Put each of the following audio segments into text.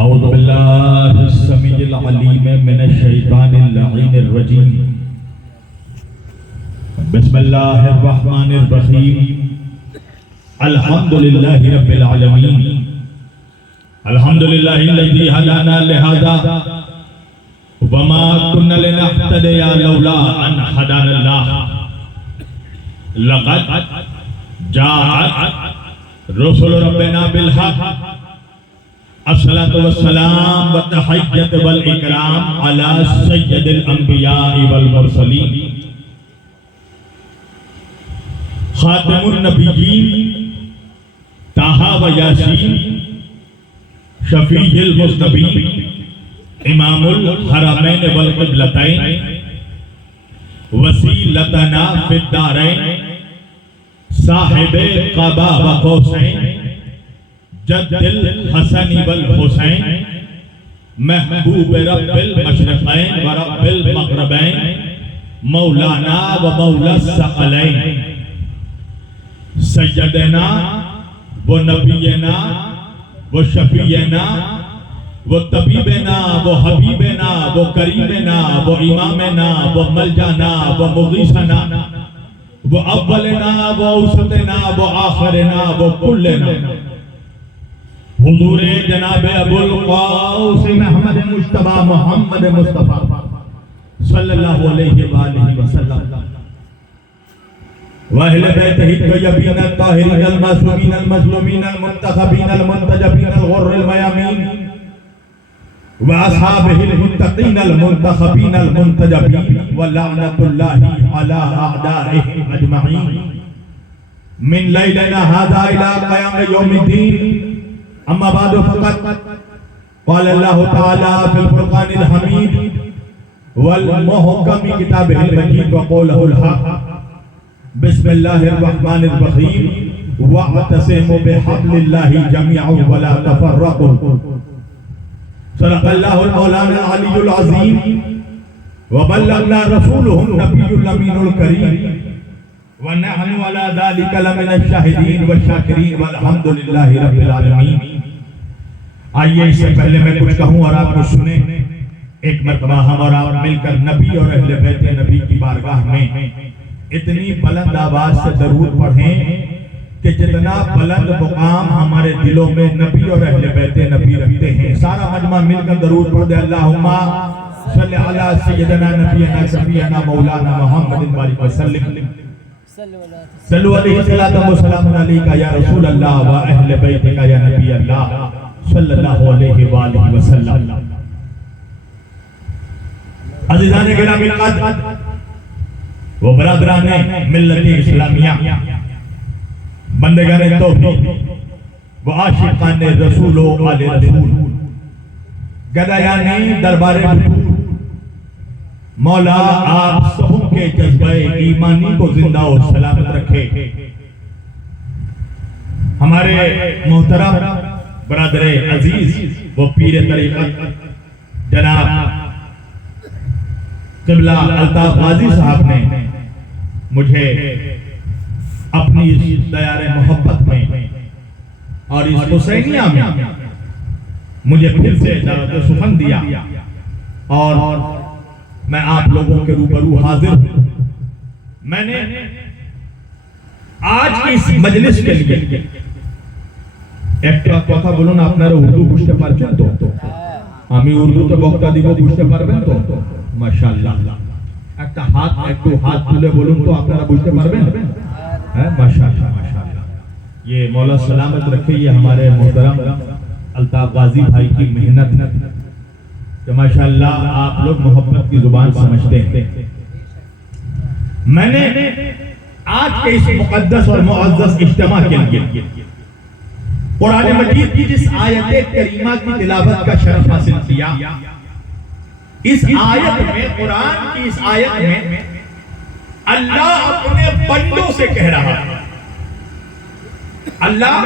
اعوذ باللہ السمیع العلیم من الشیطان اللعین الرجیم بسم اللہ الرحمن الرحیم الحمدللہ رب العالمین الحمدللہ الذی ہدانا لہذا وما كنا لنهتدي لولا ان هدانا اللہ لقد جاءت رسول ربنا بالحق الصلاة والسلام والتحیت والاکرام علی سید الانبیاء والمرسلین خاتم النبیین طٰہٰ و یاسین شفیع المذنبین امام الحرمین والقبلتین وسیلتنا فی الدارین صاحب قبا و قوسین جد الحسن والحسین محبوب رب المشرقین و رب المغربین مولانا و مولا الثقلین سیدنا و نبینا و شفیعنا و طبیبنا و حبیبنا و کریمنا و امامنا و ملجانا و مغیثنا وہ اولنا وہ اوسطنا وہ آخرنا وہ کلنا حضور جناب ابو القاس محمد مجتبی محمد مصطفیٰ صلی اللہ علیہ وآلہ وسلم وَأَهْلِ بَيْتِهِ الطَّيِّبِينَ الطَّاهِرِينَ الْمَعْصُومِينَ الْمَظْلُومِينَ الْمُنْتَخَبِينَ الْمُنْتَجَبِينَ الْغُرِّ الْمَيَامِينَ وَأَصْحَابِهِ الْمُتَّقِينَ الْمُنْتَخَبِينَ الْمُنْتَجَبِينَ وَلَعْنَةُ اللَّهِ عَلَى أَعْدَائِهِمْ أَجْمَعِينَ مِنْ لَيْلِنَا هَذَا إِلَى قِيَامِ يَوْمِ الدِّينِ أما بعد فقط قال الله تعالى في الفرقان الحميد والمحكم كتابه المجيد وقوله الحق بسم الله الرحمن الرحيم واعتصموا بحبل الله جميعا ولا تفرقوا صدق الله المولانا العلي العظيم وبلغنا رسوله النبي الأمين الكريم ونحن على ذلك لمن الشاهدين والشاكرين والحمد لله رب العالمين. آئیے اس سے پہلے میں کچھ کہوں اور آپ کو سنیں. ایک مرتبہ ہم اور آپ مل کر نبی اور اہل بیت نبی کی بارگاہ میں اتنی بلند آواز سے درود پڑھیں کہ جتنا بلند مقام ہمارے دلوں میں نبی اور اہل بیت نبی رکھتے ہیں. سارا مجمع مل کر درود پڑھ دے. اللہم صلی علی سیدنا نبینا شفیعنا مولانا محمد بارک وسلم صلو علیہ السلام علیکہ یا رسول اللہ و اہل بیتکہ یا نبی اللہ صلی اللہ علیہ وآلہ وسلم. عزیزان گرامی قدر و برادران ملت اسلامیہ بندگان توحید و عاشقان رسول و آل رسول گدایان دربار بطور مولا آپ سبوں کے جذبہ ایمانی کو زندہ و سلامت رکھے. ہمارے محترم برادر عزیز و پیر طریقت جناب قبلہ الطاف غازی صاحب نے مجھے اپنی اس دیار محبت میں اور اس حسینیہ میں مجھے پھر سے دعوت سخن دیا اور میں آپ لوگوں کے روبرو حاضر ہوں. میں نے آج کی اس مجلس کے لیے ایک কথা বলুন আপনারা উর্দু বুঝতে পারছেন তো? আমি উর্দুতে বক্তা দিব, বুঝতে পারবেন তো? মাশাআল্লাহ. একটা হাত একটু হাত তুলে বলুন তো আপনারা বুঝতে পারবেন? হ্যাঁ মাশাআল্লাহ মাশাআল্লাহ. یہ مولا سلامت رکھے یہ ہمارے محترم الطاف غازی بھائی کی محنت ہے کہ ماشاءاللہ آپ لوگ محبت کی زبان سمجھتے ہیں. میں نے آج کے اس مقدس اور معزز اجتماع کے لیے قرآن مجید کی جس آیت کریمہ کی تلاوت کا شرف حاصل کیا. اس آیت میں قرآن کی اس آیت میں اللہ اپنے بندوں سے کہہ رہا ہے. اللہ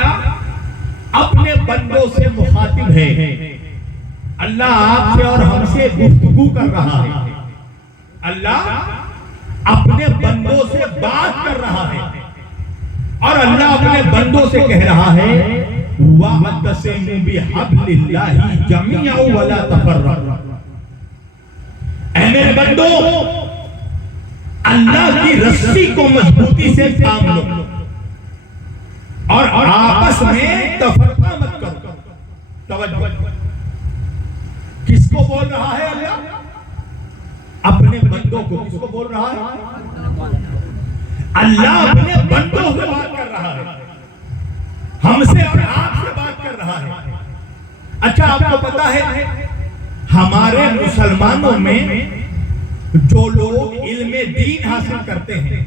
اپنے بندوں سے مخاطب ہے. اللہ آپ سے اور ہم سے گفتگو کر رہا ہے. اللہ اپنے بندوں سے بات کر رہا ہے اور اللہ اپنے بندوں سے کہہ رہا ہے وَاعْتَصِمُوا بِحَبْلِ اللَّهِ جَمِيعًا وَلَا تَفَرَّقُوا۔ اے میرے بندو، اللہ کی رسی کو مضبوطی سے تھام لو اور آپس میں تفرقہ مت کرو۔ توجہ، کس کو بول رہا ہے اللہ؟ اپنے بندوں کو۔ کس کو بول رہا ہے؟ اللہ اپنے بندوں سے بات کر رہا ہے، ہم سے اور آپ سے بات کر رہا ہے۔ اچھا، آپ کو پتا ہے ہمارے مسلمانوں میں جو لوگ علم دین حاصل کرتے ہیں،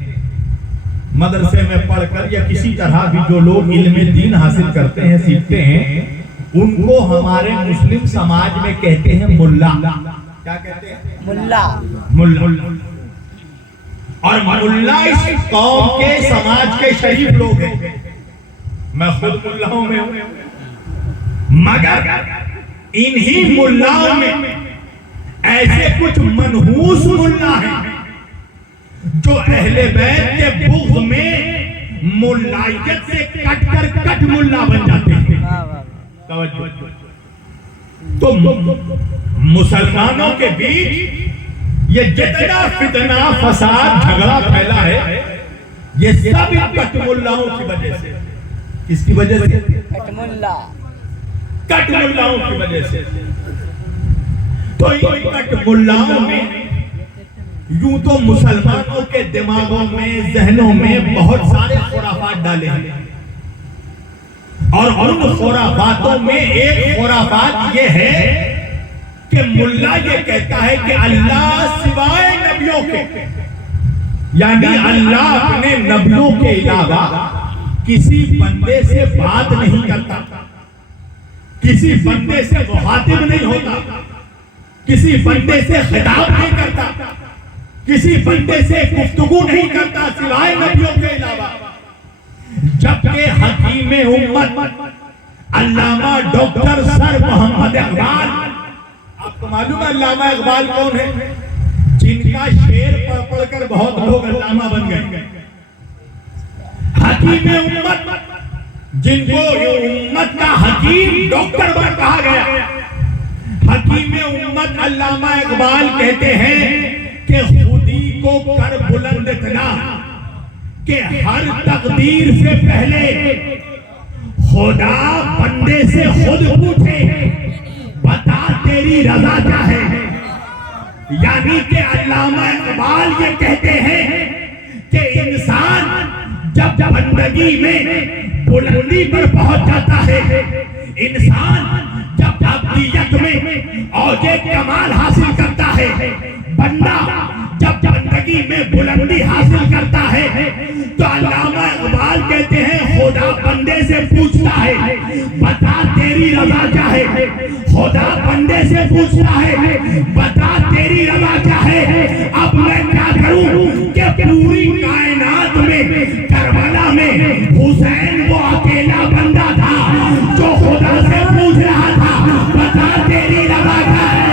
مدرسے میں پڑھ کر یا کسی طرح بھی جو لوگ علم دین حاصل کرتے ہیں، سیکھتے ہیں، ان کو ہمارے مسلم سماج میں کہتے ہیں ملا۔ کیا کہتے ہیں؟ ملا۔ اور ملا اس قوم کے سماج کے شریف لوگ ہیں۔ میں خود ملاؤں میں ہوں، مگر انہی ملاؤں میں ایسے کچھ منحوس ملا ہیں جو اہل بیت کے بغض میں ملائیت سے کٹ کر کٹ ملا بن جاتے ہیں۔ توجہ، تو مسلمانوں کے بیچ یہ جتنا فتنہ فساد جھگڑا پھیلا ہے، یہ سب کٹ ملاؤں کی وجہ سے۔ کس کی وجہ سے؟ کٹ ملاؤں کی وجہ سے۔ تو ان کٹ ملاؤں میں یوں تو مسلمانوں کے دماغوں میں، ذہنوں میں بہت سارے خرافات ڈالے ہیں، اور ان خرافاتوں میں ایک خرافات یہ ہے کہ ملا یہ کہتا ہے کہ اللہ سوائے نبیوں کے، یعنی اللہ اپنے نبیوں کے علاوہ کسی بندے سے بات نہیں کرتا، کسی بندے سے مخاطب نہیں ہوتا، کسی بندے سے خطاب نہیں کرتا، کسی بندے سے گفتگو نہیں کرتا سوائے نبیوں کے علاوہ۔ جبکہ حکیم امت علامہ ڈاکٹر سر محمد اقبال، آپ کو معلوم ہے علامہ اقبال کون ہے؟ جن کا شعر پڑھ پڑھ کر بہت لوگ علامہ بن گئے۔ حکیم امت، جن کو امت کا حکیم ڈاکٹر بن کہا گیا، حکیم امت علامہ اقبال کہتے ہیں کہ خودی کو کر بلند اتنا کہ ہر تقدیر سے پہلے خدا بندے سے خود پوچھے بتا تیری رضا کیا ہے۔ یعنی کہ علامہ اقبال یہ کہتے ہیں کہ انسان جب بندگی میں بلندی پر پہنچ جاتا ہے، انسان جب عبدیت میں اوج کمال حاصل کرتا ہے، بندہ جب بندگی میں بلندی حاصل کرتا ہے، تو علامہ اقبال کہتے ہیں خدا بندے سے پوچھتا ہے بتا تیری رضا کیا ہے۔ خدا بندے سے پوچھتا ہے بتا تیری رضا کیا ہے۔ اب میں کیا کروں کہ پوری کائنات میں کربلا میں حسین وہ اکیلا بندہ تھا جو خدا سے پوچھ رہا تھا بتا تیری رضا کیا ہے۔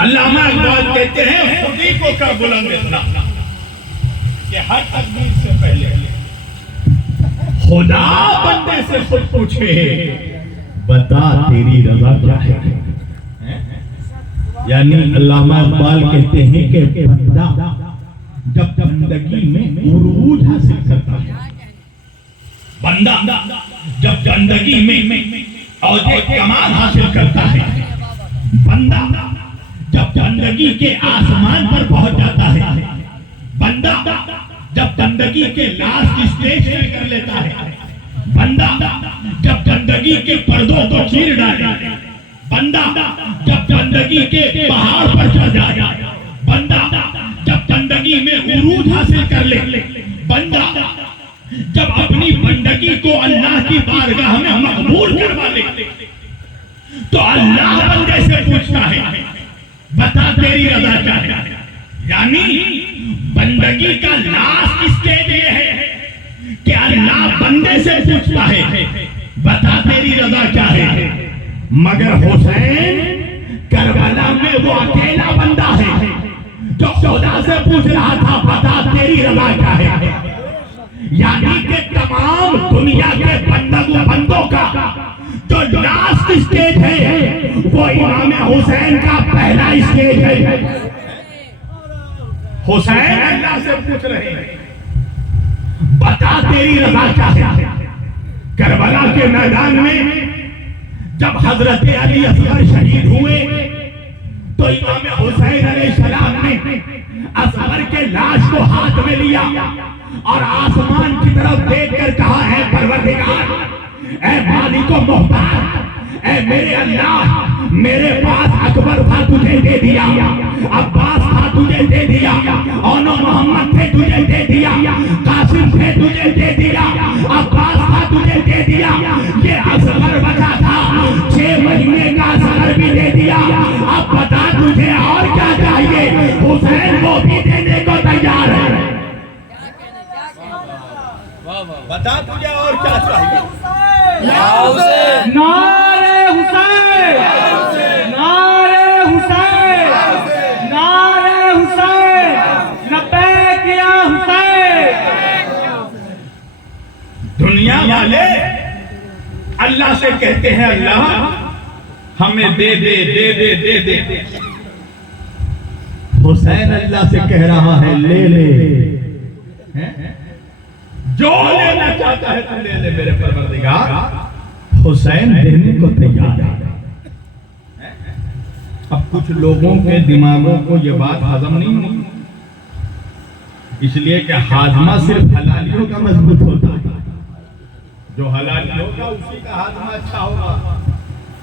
علامہ اقبال کہتے ہیں خودی کو کر بلند اتنا کہ ہر تقدیر سے پہلے خدا بندے سے خود پوچھے بتا تیری رضا کیا ہے۔ یعنی علامہ اقبال کہتے ہیں کہ بندہ جب بندگی میں عروج حاصل کرتا ہے، بندہ جب بندگی میں اوج کمال حاصل کرتا ہے، بندہ جب بندگی کے آسمان پر پہنچ جاتا ہے، بندہ جب بندگی کے لاسٹ اسٹیج طے کر لیتا ہے، بندہ جب بندگی کے پردوں کو چیر ڈالے، بندہ جب بندگی کے پہاڑ پر چڑھ جائے، بندہ جب بندگی میں عروج حاصل کر لے، بندہ جب اپنی بندگی کو اللہ کی بارگاہ میں مقبول کروا لے، تو اللہ بندے سے پوچھتا ہے بتا تیری رضا کیا ہے۔ یعنی بندگی کا لاسٹ اسٹیج یہ ہے کہ اللہ بندے سے پوچھتا ہے بتا تیری رضا کیا ہے. مگر حسین کربلا میں وہ اکیلا بندہ ہے جو خدا سے پوچھ رہا تھا بتا تیری رضا کیا ہے. یعنی کہ تمام دنیا کے بندوں کا جو لاسٹ اسٹیج ہے وہ امام حسین کا پہلا اسٹیج ہے. حسین اللہ سے پوچھ رہے ہیں بتا تیری رضا کیا ہے. کربلا کے میدان میں جب حضرت علی اصغر شہید ہوئے تو امام حسین علیہ السلام نے اصغر کے لاش کو ہاتھ میں لیا اور آسمان کی طرف دیکھ کر کہا ہے پروردگار اے مالک و محتاج اے میرے اللہ میرے پاس اکبر تھا تجھے دے دیا عباس تھا تجھے دے دیا اونو محمد تھے تجھے دے دیا قاسم تھے تجھے دے دیا عباس تھا تجھے دے دیا یہ اصغر بچا تھا 6 مہینے کا اصغر بھی دے دیا اب بتا تجھے اور کیا چاہیے. حسین وہ بھی دینے کو تیار ہے. بتا تجھے اور کیا چاہیے. نعرہ حسین نعرہ حسین نعرہ حسین لبیک یا حسین. دنیا والے اللہ سے کہتے ہیں اللہ ہمیں دے دے دے دے دے دے. حسین اللہ سے کہہ رہا ہے لے لے. جو لینا چاہتا ہے تو لے لے میرے پروردگار. حسین دینے کو تیار ہے. اب کچھ لوگوں کے دماغوں کو یہ بات ہضم نہیں ہوئی اس لیے کہ ہاضمہ صرف حلالیوں کا مضبوط ہوتا ہے. جو حلالی ہوگا اسی کا ہاضمہ اچھا ہوگا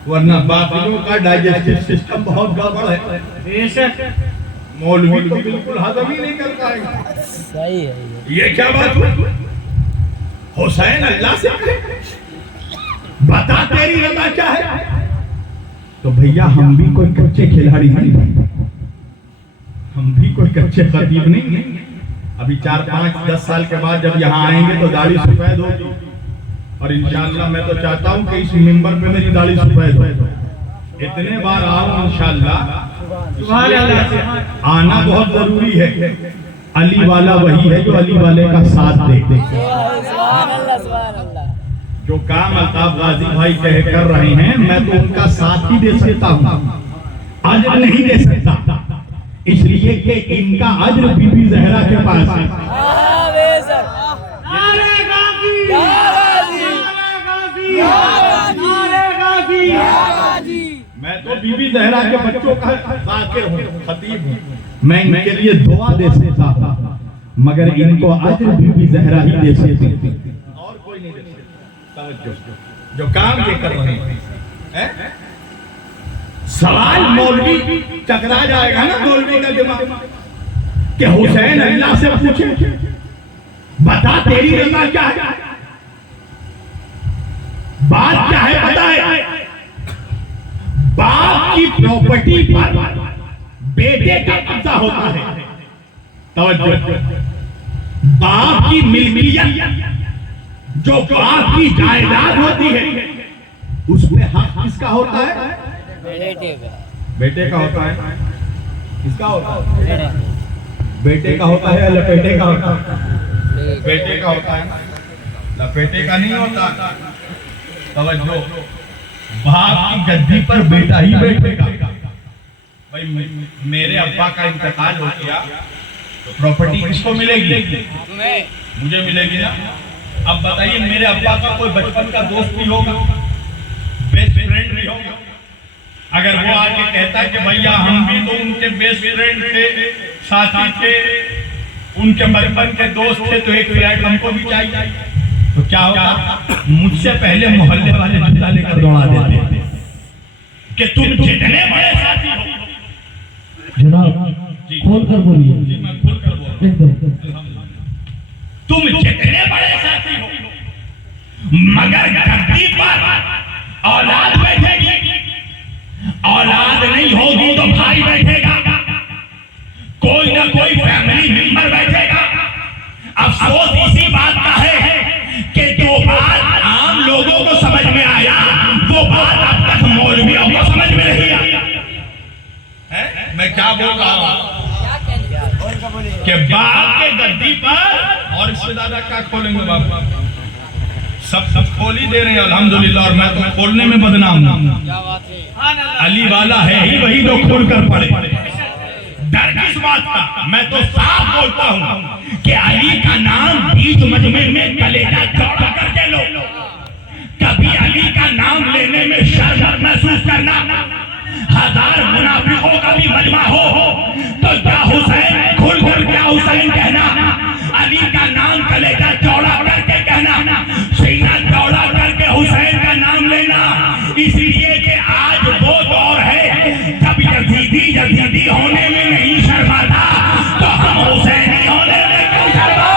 ورنہ باقیوں کا ڈائجسٹیو سسٹم بہت گڑبڑ ہے. بے شک مولوی تو بالکل ہضم ہی نہیں کر پائے گا. صحیح ہے. یہ کیا بات ہوئی. حسین اللہ سے کہے بتا تیری رضا کیا ہے. تو بھیا ہم بھی کوئی کچے کھلاڑی نہیں ہم بھی کوئی کچے خطیب نہیں ہیں. ابھی 4 5 10 سال کے بعد جب یہاں آئیں گے تو داڑھی سفید ہوگی اور انشاءاللہ میں تو چاہتا ہوں کہ اس ممبر پہ میری داڑھی سفید ہو. اتنے بار آؤں انشاءاللہ. آنا بہت ضروری ہے. علی والا وہی ہے جو علی والے کا ساتھ دے. جو کام الطاف غازی بھائی کر رہے ہیں میں تو ان کا ساتھ ہی دے سکتا ہوں اجر نہیں دے سکتا اس لیے کہ ان کا اجر بی بی زہرا کے پاس ہے. میں تو بی بی زہرا کے بچوں کا ذاکر ہوں خطیب ہوں. میں ان کے لیے دعا دے سکتا ہوں مگر ان کو اجر بی بی زہرا ہی دے سکتی اور کوئی نہیں دے سکتا. جو کام یہ کر رہے ہیں سوال مولوی چکرا جائے گا نا مولوی کا دماغ کہ حسین اللہ سے پوچھے بتا تیری رضا کیا ہے. بات کیا ہے پتہ ہے. باپ کی پراپرٹی پر بیٹے کا قبضہ ہوتا ہے. توجہ. باپ کی ملکیت جو باپ کی جائیداد ہوتی ہے اس میں حق کس کا ہوتا ہے. بیٹے کا ہوتا ہے. کس کا ہوتا ہے. بیٹے کا ہوتا ہے یا لپیٹے کا ہوتا ہے. بیٹے کا ہوتا ہے لپیٹے کا نہیں ہوتا. توجہ. باپ کی گدی پر بیٹا ہی بیٹھے گا. بھائی میرے ابا کا انتقال ہو گیا تو پراپرٹی کس کو ملے گی. مجھے ملے گی نا. اب بتائیے میرے ابا کا کوئی بچپن کا دوست بھی ہوگا بیسٹ فرینڈ بھی ہوگا. اگر وہ آ کے کہتا ہے کہ بھیا ہم بھی تو ان کے بیسٹ فرینڈ تھے ساتھی تھے ان کے بچپن کے دوست تھے تو ایک فلیٹ ہم کو بھی چاہیے تو کیا ہوگا. مجھ سے پہلے محلے والے جھنڈا لے کر دوڑا دیتے کہ تم جتنے بڑے ساتھی ہو. جناب کھول کر بولیے. جی میں کھول کر بول رہا ہوں. تم جتنے بڑے ساتھی ہو مگر گدی پر اولاد بیٹھے گی. اولاد نہیں ہوگی تو بھائی بیٹھے گا. کوئی نہ کوئی فیملی ممبر بیٹھے گا. باپ کے گدی پر، اور اس سے زیادہ کیا کھولیں گے باپ؟ سب کھول ہی دے رہے ہیں الحمدللہ، اور میں تو کھولنے میں بدنام ہوں۔ علی والا ہے ہی وہی جو کھول کر پڑے۔ ڈر کس بات کا؟ میں تو صاف بولتا ہوں کہ علی کا نام بیچ مجمع میں کلیجہ چوڑا کر کے لو، کبھی علی کا نام لینے میں شرم محسوس کرنا، ہزار منافقوں کا بھی مجمع ہو تو کیا حسین کھل کر کیا حسین کہنا، علی کا نام کلیجہ چوڑا کر کے کہنا، سینہ چوڑا کر کے حسین کا نام لینا، اس لیے کہ آج وہ دور ہے جب یزیدی ہونے میں نہیں شرماتا تو ہم حسینی ہونے میں کیوں شرما؟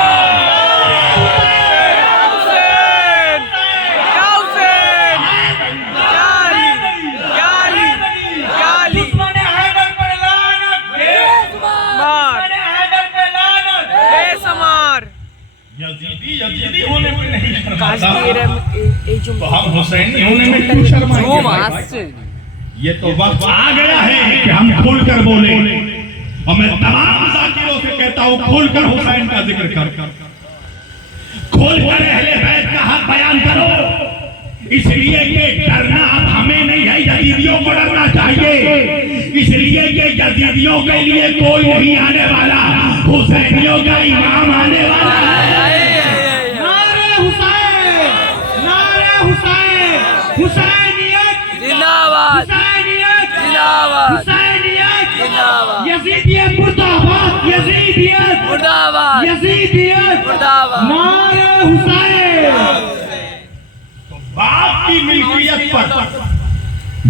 یزیدی ہونے میں نہیں شرماتا تو ہم حسینی ہونے میں کیوں شرمائیں؟ یہ تو وقت آ گیا ہے کہ ہم کھل کر بولیں، اور میں تمام ذاکروں سے کہتا ہوں کھل کر حسین کا ذکر کر، کھل کر اہل بیت کا حق بیان کرو، اس لیے کہ ڈرنا اب ہمیں نہیں ہے، یزیدیوں کو ڈرنا چاہیے، اس لیے کہ یزیدیوں کے لیے کوئی نہیں آنے والا، حسینیوں کا امام آنے والا ہے۔ نعرہ حسین، نعرہ حسین، حسینیت زندہ باد، حسینیت زندہ باد، حسینیت زندہ باد، یزیدیت مردہ باد، یزیدیت مردہ باد، یزیدیت مردہ باد، نعرہ حسین۔ باپ کی ملکیت پر،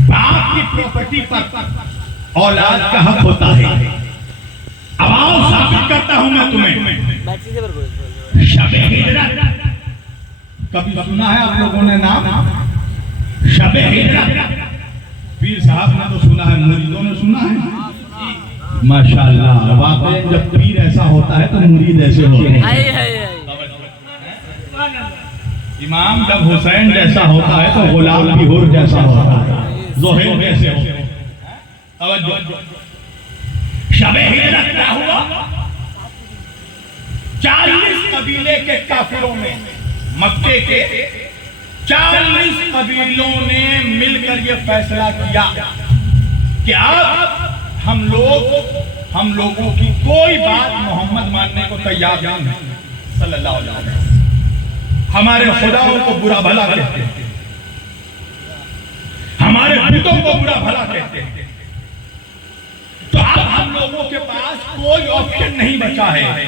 باپ کی پراپرٹی پر اولاد کا حق ہوتا ہے۔ اب آؤ ثابت کرتا ہوں میں تمہیں، شب ہجرت کبھی سنا ہے آپ لوگوں نے نام؟ شب ہجرت پیر صاحب نے تو سنا ہے، مریدوں نے سنا ہے؟ ماشاءاللہ، واقعی جب پیر ایسا ہوتا ہے تو مرید ایسے ہوتے ہیں۔ امام جب حسین جیسا ہوتا ہے تو غلام بھی حر جیسا ہوتا ہے، زہیر جیسے ہوتے ہیں۔ شب ہجرت کیا ہوا؟ 40 قبیلے کے کافروں نے، مکے کے 40 قبیلوں نے مل کر یہ فیصلہ کیا کہ اب ہم لوگوں کی کوئی بات محمد ماننے کو تیار نہیں ہے صلی اللہ علیہ وسلم، ہمارے خداؤں کو برا بھلا کہتے ہیں، ہمارے بتوں کو برا بھلا کہتے ہیں، تو اب ہم لوگوں کے پاس کوئی آپشن نہیں بچا ہے،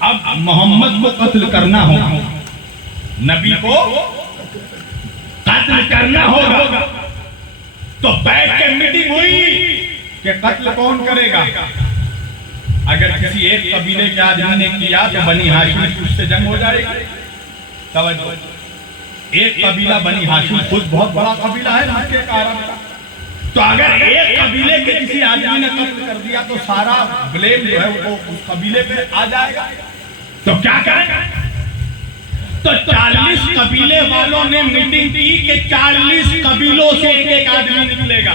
اب محمد کو قتل کرنا ہوگا، نبی کو قتل کرنا ہوگا۔ تو بیٹھ کے میٹنگ ہوئی کہ قتل کون کرے گا؟ اگر کسی ایک قبیلے کے آدمی نے کیا تو بنی ہاشم اس سے جنگ ہو جائے گی۔ توجہ، ایک قبیلہ بنی ہاشم خود بہت بڑا قبیلہ ہے مکے کا، عرب کا، تو اگر ایک قبیلے کے کسی آدمی نے قتل کر دیا تو سارا بلیم جو ہے وہ اس قبیلے پہ آ جائے گا، تو کیا کریں؟ تو 40 قبیلے والوں نے میٹنگ کی کہ 40 قبیلوں سے ایک آدمی نکلے گا،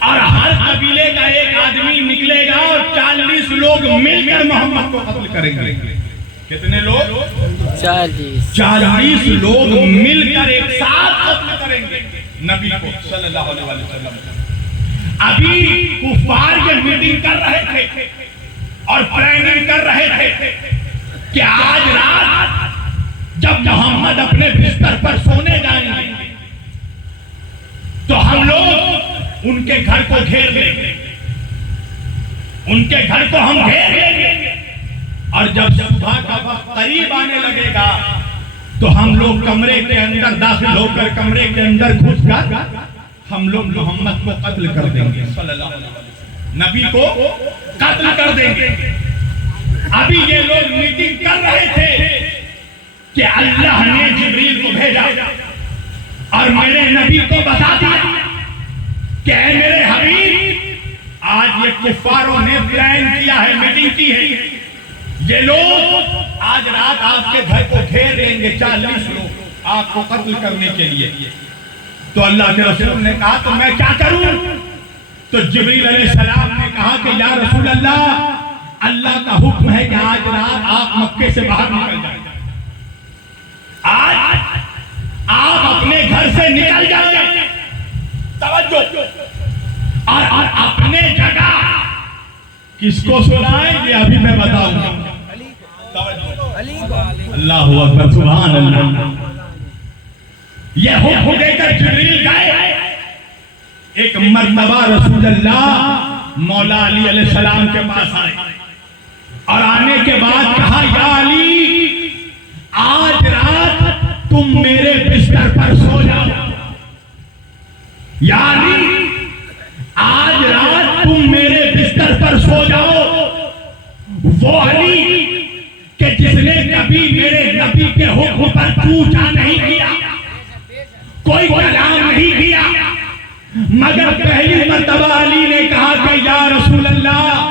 اور ہر قبیلے کا ایک آدمی نکلے گا، اور 40 لوگ مل کر محمد کو قتل کریں گے۔ کتنے لوگ؟ 40 لوگ مل کر ایک ساتھ قتل کریں گے نبی کو صلی اللہ علیہ وسلم۔ ابھی کفار یہ میٹنگ کر رہے تھے اور پلاننگ کر رہے تھے کہ آج رات جب محمد اپنے بستر پر سونے جائیں گے تو ہم لوگ ان کے گھر کو گھیر لیں گے، ان کے گھر کو ہم گھیر لیں گے، اور جب صبح کا وقت قریب آنے لگے گا تو ہم لوگ کمرے کے اندر داخل ہو کر کمرے کے اندر گھس کر ہم لوگ محمد کو قتل کر دیں گے صلی اللہ علیہ وسلم، نبی کو قتل کر دیں گے۔ ابھی یہ لوگ میٹنگ کر رہے تھے کہ اللہ نے جبریل کو بھیجا اور میرے نبی کو بتا دیا کہ اے میرے حبیب، آج یہ کفاروں نے پلان کیا ہے، میٹنگ کی ہے، یہ لوگ آج رات آپ کے گھر کو گھیر لیں گے، 40 لوگ آپ کو قتل کرنے کے لیے۔ تو اللہ کے رسول نے کہا تو میں کیا کروں؟ تو جبریل علیہ السلام نے کہا کہ یا رسول اللہ، اللہ کا حکم ہے کہ آج رات آپ مکے سے باہر نکل جائیں، آج آپ اپنے گھر سے نکل جائیں، توجہ، اور اپنے جگہ کس کو سنائیں یہ ابھی میں بتاؤں گا، اللہ اکبر، سبحان اللہ۔ یہ حکم دے کر جبریل گئے، ایک مرتبہ رسول اللہ مولا علی علیہ السلام کے پاس آئے، اور آنے کے بعد کہا یا علی آج رات تم میرے بستر پر سو جاؤ، یا علی آج رات تم میرے بستر پر سو جاؤ۔ وہ علی کہ جس نے کبھی میرے نبی کے حکم پر پوچھا نہیں کیا، کوئی کلام نہیں کیا، مگر پہلی مرتبہ علی نے کہا کہ یا رسول اللہ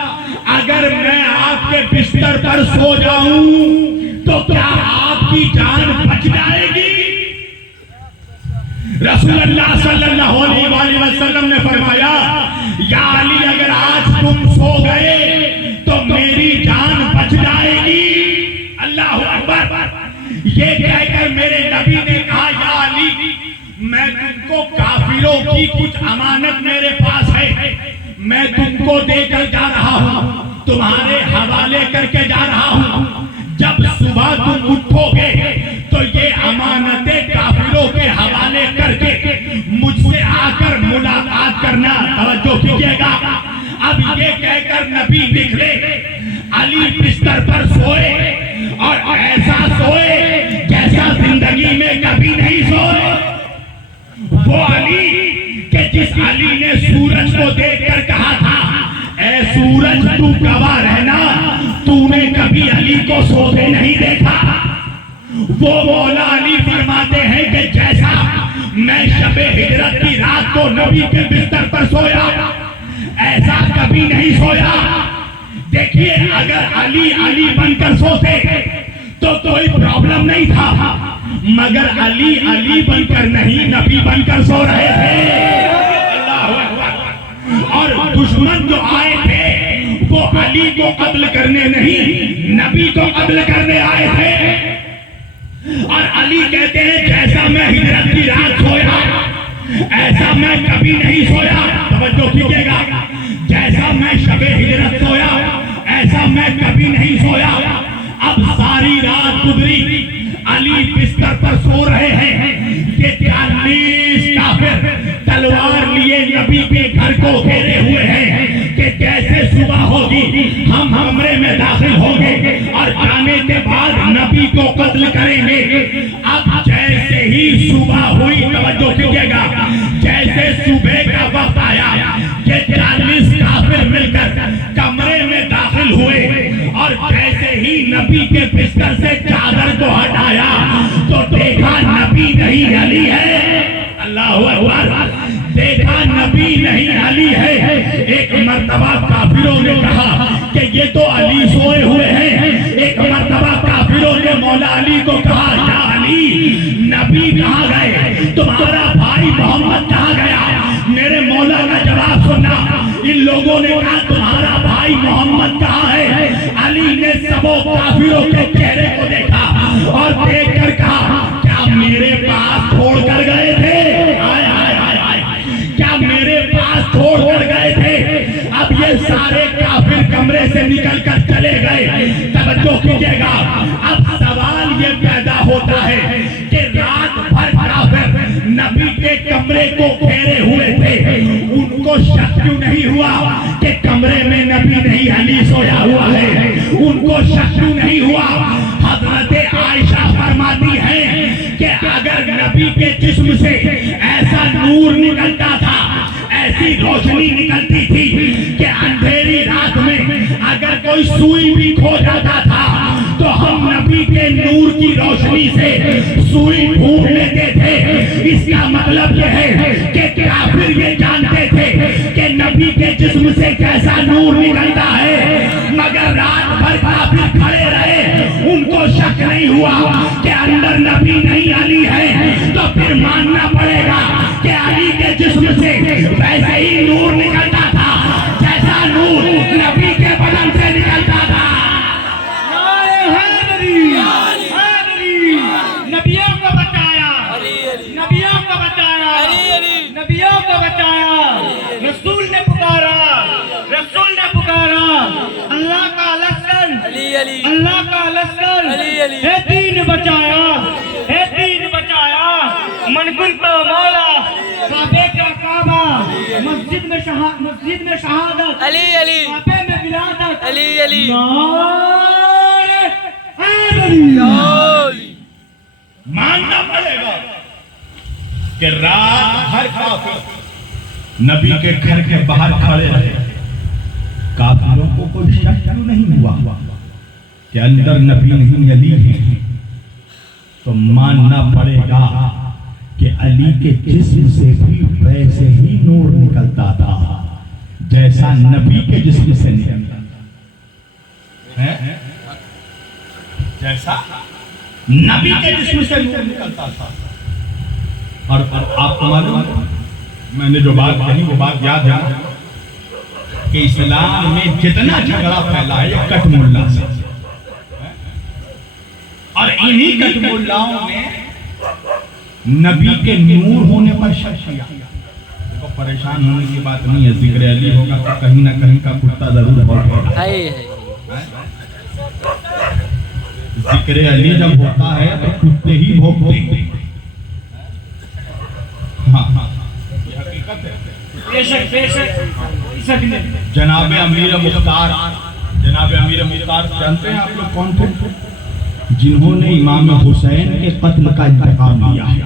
اگر میں آپ کے بستر پر سو جاؤں تو کیا آپ کی جان بچ جائے گی؟ رسول اللہ صلی اللہ علیہ وآلہ وسلم نے فرمایا یا علی اگر آج تم سو گئے تو میری جان بچ جائے گی۔ اللہ اکبر۔ یہ کہہ کر میرے نبی نے کہا یا علی میں تم کو کافروں کی کچھ امانت میرے پاس ہے، میں تم کو دے کر جا رہا ہوں، تمہارے حوالے کر کے جا رہا ہوں، جب صبح تم اٹھو گے تو یہ امانتیں کافروں کے حوالے کر کے مجھ سے آ کر ملاقات کرنا۔ توجہ کیجئے گا۔ اب یہ کہہ کر نبی نکلے، علی بستر پر سوئے، اور ایسا سوئے جیسا زندگی میں کبھی نہیں سوئے۔ وہ علی کہ جس علی نے سورج کو دیکھ کر کہا تھا اے سورج تو گواہ رہنا، تو نے کبھی علی کو سوتے نہیں دیکھا۔ وہ مولا علی فرماتے ہیں کہ جیسا میں شب ہجرت کی رات کو نبی کے بستر پر سویا ایسا کبھی نہیں سویا۔ دیکھیے اگر علی بن کر سوتے تو کوئی پرابلم نہیں تھا، مگر علی بن کر نہیں، نبی بن کر سو رہے تھے۔ اللہ اکبر۔ اور دشمن جو آئے تھے وہ علی کو قتل کرنے نہیں، نبی کو قتل کرنے آئے تھے۔ اور علی کہتے ہیں جیسا میں ہجرت کی رات سویا ایسا میں کبھی نہیں سویا۔ توجہ کیجئے گا، جیسا میں شب ہجرت سویا ایسا میں کبھی نہیں سویا۔ اب ساری رات گزری، علی بستر پر سو رہے ہیں، یہ 40 کافر تلوار لیے نبی کے گھر کو گھیرے ہوئے ہیں کہ جیسے صبح ہوگی ہم حمرے میں داخل ہوں گے اور جانے کے بعد نبی کو قتل کریں گے۔ اب جیسے ہی صبح ہوئی، توجہ کیجئے گا، جیسے صبح کا وقت آیا یہ 40 کافر مل کر کمرے میں داخل ہوئے، اور جیسے ہی نبی کے بستر سے چادر کو ہٹایا تو دیکھا نبی نہیں علی ہے۔ اللہ اکبر۔ دیکھا نبی نہیں علی ہے۔ ایک مرتبہ کافروں نے کہا کہ یہ تو علی سوئے ہوئے ہیں۔ ایک مرتبہ کافروں نے مولا علی کو کہا یا علی نبی کہاں گئے، تمہارا بھائی محمد کہاں گیا؟ میرے مولا کا جواب سننا، ان لوگوں نے کہا تمہارا بھائی محمد کہاں ہے؟ علی نے سبوں کافروں کے چہرے کو دیکھا اور دیکھ کر کہا کیا میرے پاس چھوڑ کر گئے تھے؟ کیا میرے پاس چھوڑ کر گئے تھے؟ اب یہ سارے کافر کمرے سے نکل کر چلے گئے۔ توجہ کیجئے گا، اب سوال یہ پیدا ہوتا ہے کہ رات بھر کافر نبی کے کمرے کو گھیرے ہوئے تھے، ان کو شک کیوں نہیں ہوا کہ کمرے میں نبی نہیں علی سویا ہوا ہے؟ ان کو شک کیوں نہیں ہوا؟ حضرت عائشہ فرماتی ہیں کہ اگر نبی کے جسم سے ایسا نور نکلتا تھا، ایسی روشنی نکلتی تھی کہ اندھیری رات میں اگر کوئی سوئی بھی کھو جاتا تھا تو ہم نبی کے نور کی روشنی سے سوئی ڈھونڈ لیتے تھے۔ اس کا مطلب یہ ہے کہ کافر یہ جانتے تھے کہ نبی کے جسم سے کیسا نور نکلتا ہے، مگر رات بھر کافر کھڑے رہے، ان کو شک نہیں ہوا کہ اندر نبی نہیں علی ہے، تو پھر ماننا پڑے گا کہ علی کے جسم سے ویسے ہی نور نکلتا تھا جیسا نور نبی کے بدن سے نکلتا تھا۔ اللہ کا لشکر ہے دین بچایا، ہے دین بچایا، من کن تو مولا کعبے کا کعبہ، مسجد میں شہادت، کعبے میں ولادت، نعرہ حیدری۔ ماننا پڑے گا کہ رات ہر کافر نبی کے گھر کے باہر کھڑے رہے، کافروں کو کوئی شک کیوں نہیں ہوا کہ اندر نبی نہیں علی ہیں؟ تو ماننا پڑے گا کہ علی کے جسم سے بھی ویسے ہی نور نکلتا تھا جیسا نبی کے جسم سے نکلتا ہے، جیسا نبی کے جسم سے نور نکلتا تھا۔ اور آپ کو معلوم، میں نے جو بات کہی وہ بات یاد ہے کہ اسلام میں جتنا جھگڑا پھیلا ہے یہ کٹ ملا سے، اور انہی کٹ ملاؤں نے نبی کے نور ہونے پر شک کیا۔ دیکھو پریشان ہونے کی بات نہیں ہے، ذکر علی ہوگا تو کہیں نہ کہیں کا کتا ضرور ہوگا۔ ذکر علی جب ہوتا ہے تو کتے ہی بھوکتے ہیں۔ ہاں یہ حقیقت ہے۔ بے شک بے شک۔ جناب امیر مختار جانتے ہیں آپ لوگ کون تھے؟ جنہوں نے امام حسین کے قتل کا انتقام لیا ہے۔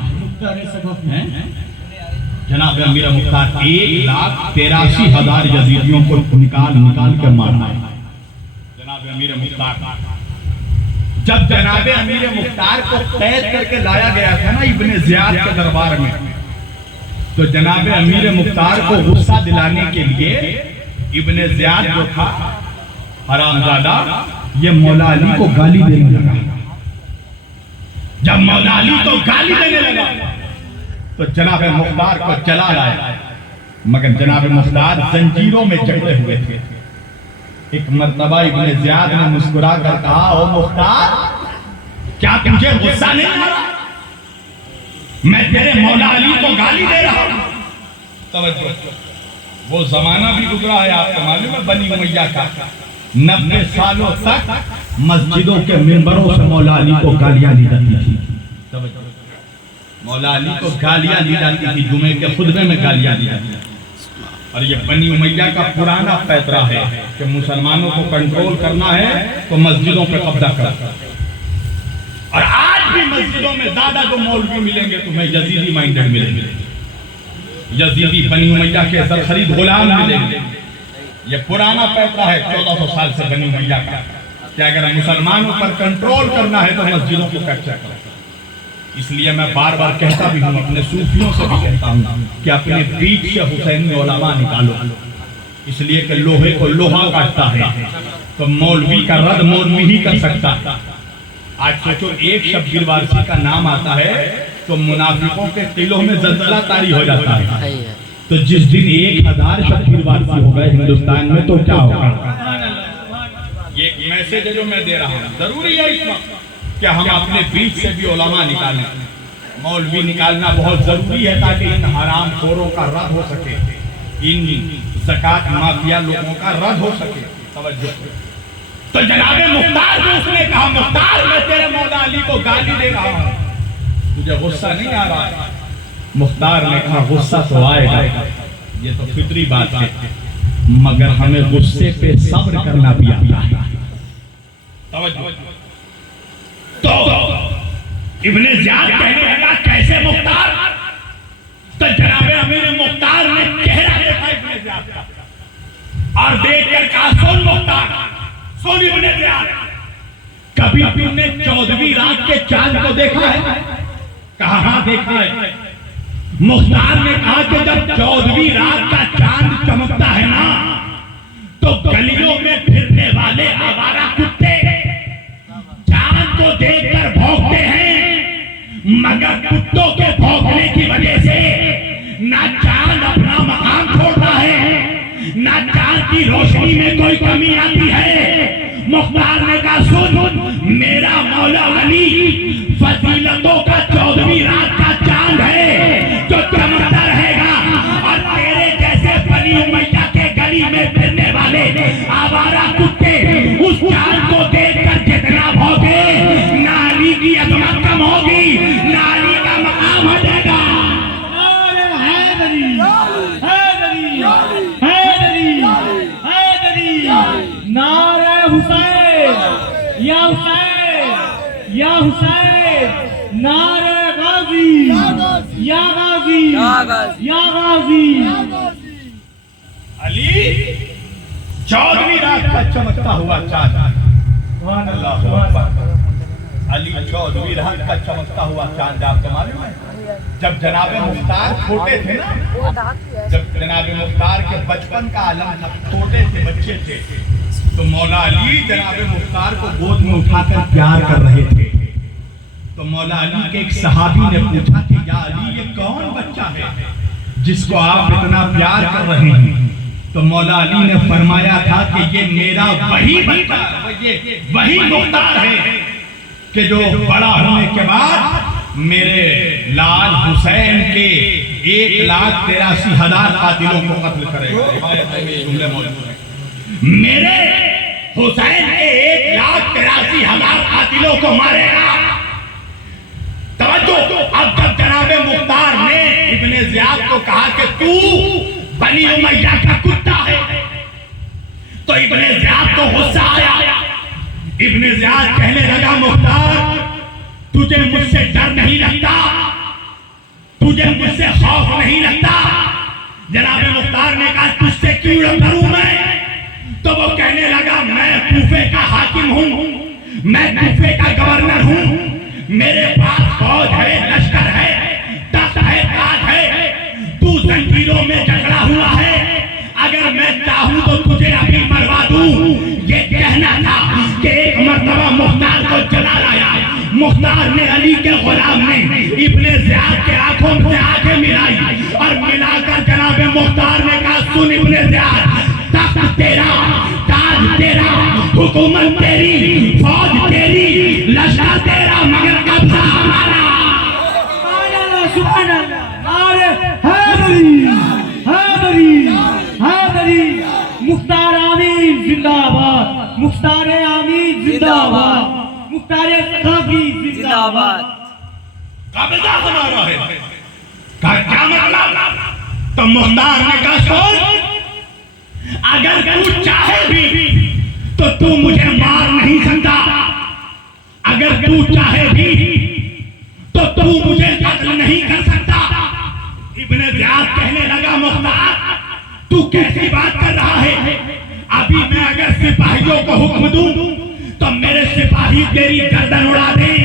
جناب امیر مختار 1,83,000 یزیدیوں کو نکال کے مارنا ہے۔ جناب امیر مختار، جب جناب امیر مختار کو قید کر کے لایا گیا تھا نا ابن زیاد کے دربار میں، تو جناب امیر مختار کو غصہ دلانے کے لیے ابن زیاد جو تھا حرامزادہ، یہ مولا علی کو گالی دینے لگا۔ جب مولا علی کو گالی دینے لگا تو جناب مختار کو چلا لایا، مگر جناب مختار زنجیروں میں جکڑے ہوئے تھے۔ ایک مرتبہ ابن زیاد نے مسکرا کر کہا، او مختار، کیا تجھے غصہ نہیں آ رہا؟ میں تیرے مولا علی کو گالی دے رہا ہوں۔ توجہ، وہ زمانہ بھی گزرا ہے، آپ کو معلوم ہے بنی امیہ کا 90 سالوں تک مسجدوں کے منبروں سے مولا علی کو گالیاں دی جاتی تھی۔ مولا علی کو گالیاں دی جاتی تھی، جمعے کے خطبے میں گالیاں دی جاتی تھی۔ اور یہ بنی امیہ کا پرانا پیترا ہے کہ مسلمانوں کو کنٹرول کرنا ہے تو مسجدوں پہ قبضہ کرنا۔ اور آج بھی مسجدوں میں زیادہ جو مولوی ملیں گے تمہیں یزیدی مائنڈڈ ملیں گے، یزیدی بنی امیہ کے سرخرید غلام ملیں گے۔ یہ پرانا پیترا ہے 1400 سال سے بنی امیہ کا، کہ اگر مسلمانوں پر کنٹرول کرنا ہے تو مسجدوں کو کیپچر کرو۔ اس لیے میں بار بار کہتا بھی ہوں، اپنے صوفیوں سے بھی کہتا ہوں کہ اپنے بیچ سے حسینی علماء نکالو، اس لیے کہ لوہے کو لوہا کاٹتا ہے تو مولوی کا رد مولوی ہی کر سکتا۔ آج سوچو ایک شبیر وارسی کا نام آتا ہے تو منافقوں کے دلوں میں زلزلہ طاری ہو جاتا ہے۔ تو جس دن 1000 شبیر وارسی ہو گئے ہندوستان میں تو کیا ہوگا؟ یہ ایک میسج ہے جو میں دے رہا ہوں، ضروری ہے اس وقت کہ ہم اپنے بیچ سے بھی علماء نکالیں، مولوی نکالنا بہت ضروری ہے تاکہ ان حرام خوروں کا رد ہو سکے، ان زکوٰۃ مافیا لوگوں کا رد ہو سکے۔ توجہ، تو جناب مختار کو اس نے کہا، مختار میں تیرے مولا علی کو گالی دے رہا ہوں، تجھے غصہ نہیں آ رہا؟ مختار نے کہا غصہ تو آئے گا، یہ تو فطری بات ہے، مگر ہمیں غصے پہ صبر کرنا بھی آتا ہے۔ توجہ، تو ابن زیاد کہنے لگا کیسے مختار؟ تو جناب امیر مختار نے چہرہ دیکھا ابن زیاد کا اور دیکھ کر کہا، سن مختار، سن ابن زیاد، کبھی تم نے 14ویں رات کے چاند کو دیکھا ہے؟ کہا ہاں دیکھا ہے۔ مختار نے کہا کہ جب 14ویں رات کا چاند چمکتا ہے نا تو گلیوں میں پھرنے والے آوارہ کتے چاند کو دیکھ کر بھونکتے ہیں، مگر کتوں کے بھونکنے کی وجہ سے نہ چاند اپنا مقام چھوڑتا ہے نہ چاند کی روشنی میں کوئی کمی آتی ہے۔ مختار نے کہا سن، میرا مولا علی فضیلتوں کا 14ویں رات کا چاند ہے جو چمکتا رہے گا، اور تیرے جیسے بنی امیہ کے گلی میں پھرنے والے آوارہ کتے اس چاند کو دیکھ یا حسین یا حسین نعرہ غازی یا غازی یا غازی علی 14ویں رات کا چمکتا ہوا چاند، سبحان اللہ اکبر، علی 14ویں رات کا چمکتا ہوا چاند، آپ کو معلوم ہے جب جناب مختار چھوٹے تھے نا، جب جناب مختار کے بچپن کا عالم تھا، چھوٹے تھے، بچے تھے، تو مولا علی جناب مختار کو گود میں اٹھا کر پیار کر رہے تھے، تو مولا علی کے ایک صحابی نے پوچھا کہ یا علی یہ کون بچہ ہے جس کو آپ اتنا پیار کر رہے ہیں؟ تو مولا علی نے فرمایا تھا کہ یہ میرا وہی بچہ، یہ وہی مختار ہے کہ جو بڑا ہونے کے بعد میرے لال حسین کے 1,83,000 قاتلوں کو قتل کرے گا۔ میرے حسین کے 1,83,000 قاتلوں کو مارے گا۔ توجہ، اب جب جناب مختار نے ابن زیاد کو کہا کہ تو بنی امیہ کا کتا ہے، تو ابن زیاد کو غصہ آیا۔ ابن زیاد کہنے لگا مختار تجھے مجھ سے ڈر نہیں لگتا، تجھے مجھ سے خوف نہیں لگتا؟ جناب مختار نے کہا تجھ سے کیوں ڈروں میں؟ تو وہ کہنے لگا میں کوفے کا حاکم ہوں، میں کوفے کا گورنر ہوں، میرے پاس فوج ہے، لشکر ہے، تخت ہے، تاج ہے، تو زنجیروں میں جکڑا ہوا ہے، اگر میں چاہوں تو تجھے ابھی مروا دوں۔ یہ کہنا تھا کہ ایک مرتبہ مختار کو جلا لایا، مختار نے علی کے غلام نے ابن زیاد کے آنکھوں سے آنکھیں ملائی اور ملا کر جناب مختار نے کہا سن ابن زیاد، تخت تیرا، تاج تیرا، حکومت تیری، فوج تیری، لشکر تیرا، مگر قبضہ ہمارا۔ سبحان اللہ، نعرہ حیدری حیدری حیدری، مختار آمین زندہ آباد، مختار آمین زندہ آباد، مختار ثقافی زندہ آباد۔ قبضہ ہمارا ہے، کیا مطلب؟ تو مختار نے کہا سن، اگر تو چاہے بھی تو مجھے مار نہیں سکتا، اگر تو چاہے بھی تو مجھے قتل نہیں کر سکتا۔ ابن زیاد کہنے لگا مختار تو کیسی بات کر رہا ہے؟ ابھی میں اگر سپاہیوں کو حکم دوں تو میرے سپاہی تیری گردن اڑا دیں۔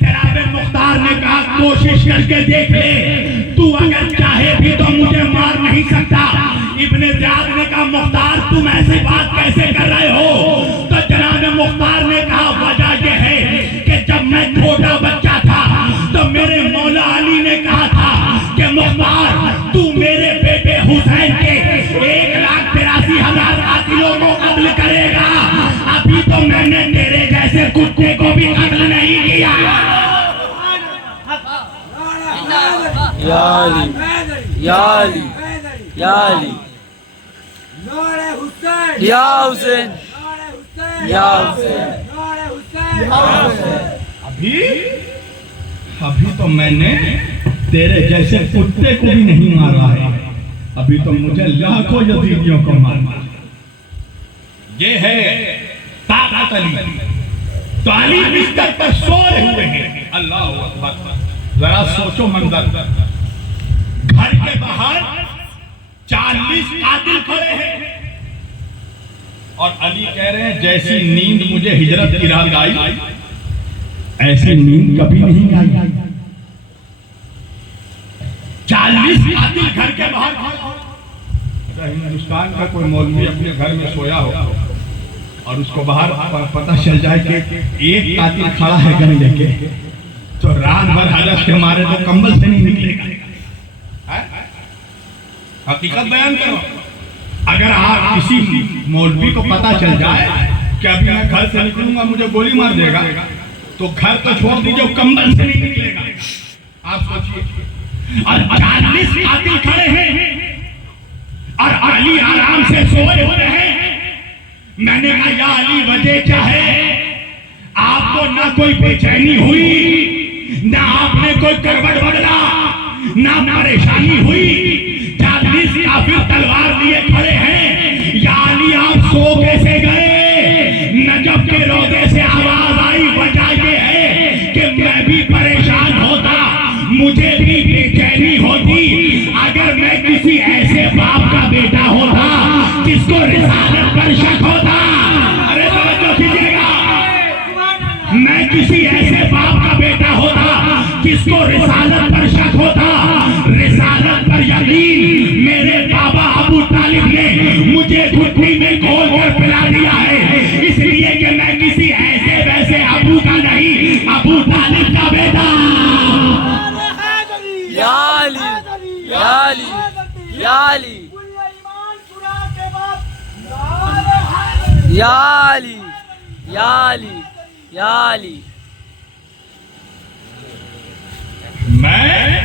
جناب مختار نے کہا کوشش کر کے دیکھ لے، تو اگر چاہے بھی تو مجھے مار نہیں سکتا۔ ابن زیاد نے کہا مختار تم ایسی بات کیسے کر رہے ہو؟ تو جناب مختار نے کہا وجہ یہ ہے کہ جب میں چھوٹا بچہ تھا تو میرے مولا علی نے کہا تھا کہ مختار تو میرے بیٹے حسین کے 1,83,000 قاتلوں کو قتل کرے گا، ابھی تو میں نے تیرے جیسے کتے کو بھی قتل نہیں کیا۔ یا علی یا علی یا علی یا حسین یا حسین۔ ابھی تو میں نے تیرے جیسے کتے کو بھی نہیں مارا ہے، ابھی تو مجھے لاکھوں یزیدیوں کو مارنا۔ یہ ہے طاقت علی۔ تو علی بستر پر سوئے ہوئے ہیں، اللہ اکبر، ذرا سوچو منظر، گھر کے باہر 40 قاتل کھڑے ہیں اور علی کہہ رہے ہیں جیسی نیند مجھے ہجرت کی رات آئی ایسی نیند کبھی نہیں آئی۔ 40 قاتل گھر کے باہر کھڑے۔ ہندوستان کا کوئی مولوی اپنے گھر میں سویا ہو اور اس کو باہر پتہ چل جائے کہ ایک قاتل کھڑا ہے گن لے کے، تو رات بھر حدث کے مارے تو کمبل سے نہیں نکلے گا۔ حقیقت بیان کرو، اگر آپ کسی مولوی کو پتہ چل جائے کہ ابھی میں گھر سے نکلوں گا مجھے گولی مار دے گا، تو گھر تو چھوڑ دیجئے کمبل سے نہیں نکلے گا۔ آپ سوچئے، اور 40 قاتل کھڑے ہیں اور علی آرام سے سوئے ہوئے ہیں۔ میں نے کہا یا علی وجہ کیا ہے؟ آپ کو نہ کوئی بے چینی ہوئی، نہ آپ نے کوئی کروٹ بدلا، نہ پریشانی ہوئی، 40 کافر تلوار لیے کھڑے ہیں، یا علی آپ سو کیسے گئے؟ نجف کے روضے سے آپ بھی پریشان ہوتا, مجھے بھی بے چینی ہوتی اگر میں کسی ایسے باپ کا بیٹا ہوتا جس کو رسالت پر شک ہوتا. ارے توجہ کیجیے گا, میں کسی ایسے باپ کا بیٹا ہوتا جس کو رسالت پر شک ہوتا, رسالت پر یقین میرے بابا ابو طالب نے مجھے گھٹنی میں گھول کر پلا دیا ہے, اس لیے کہ میں کسی ایسے ویسے ابو کا نہیں, ابو طالب کا بیٹا. یا علی یا علی یا علی یا علی یا علی یا علی. میں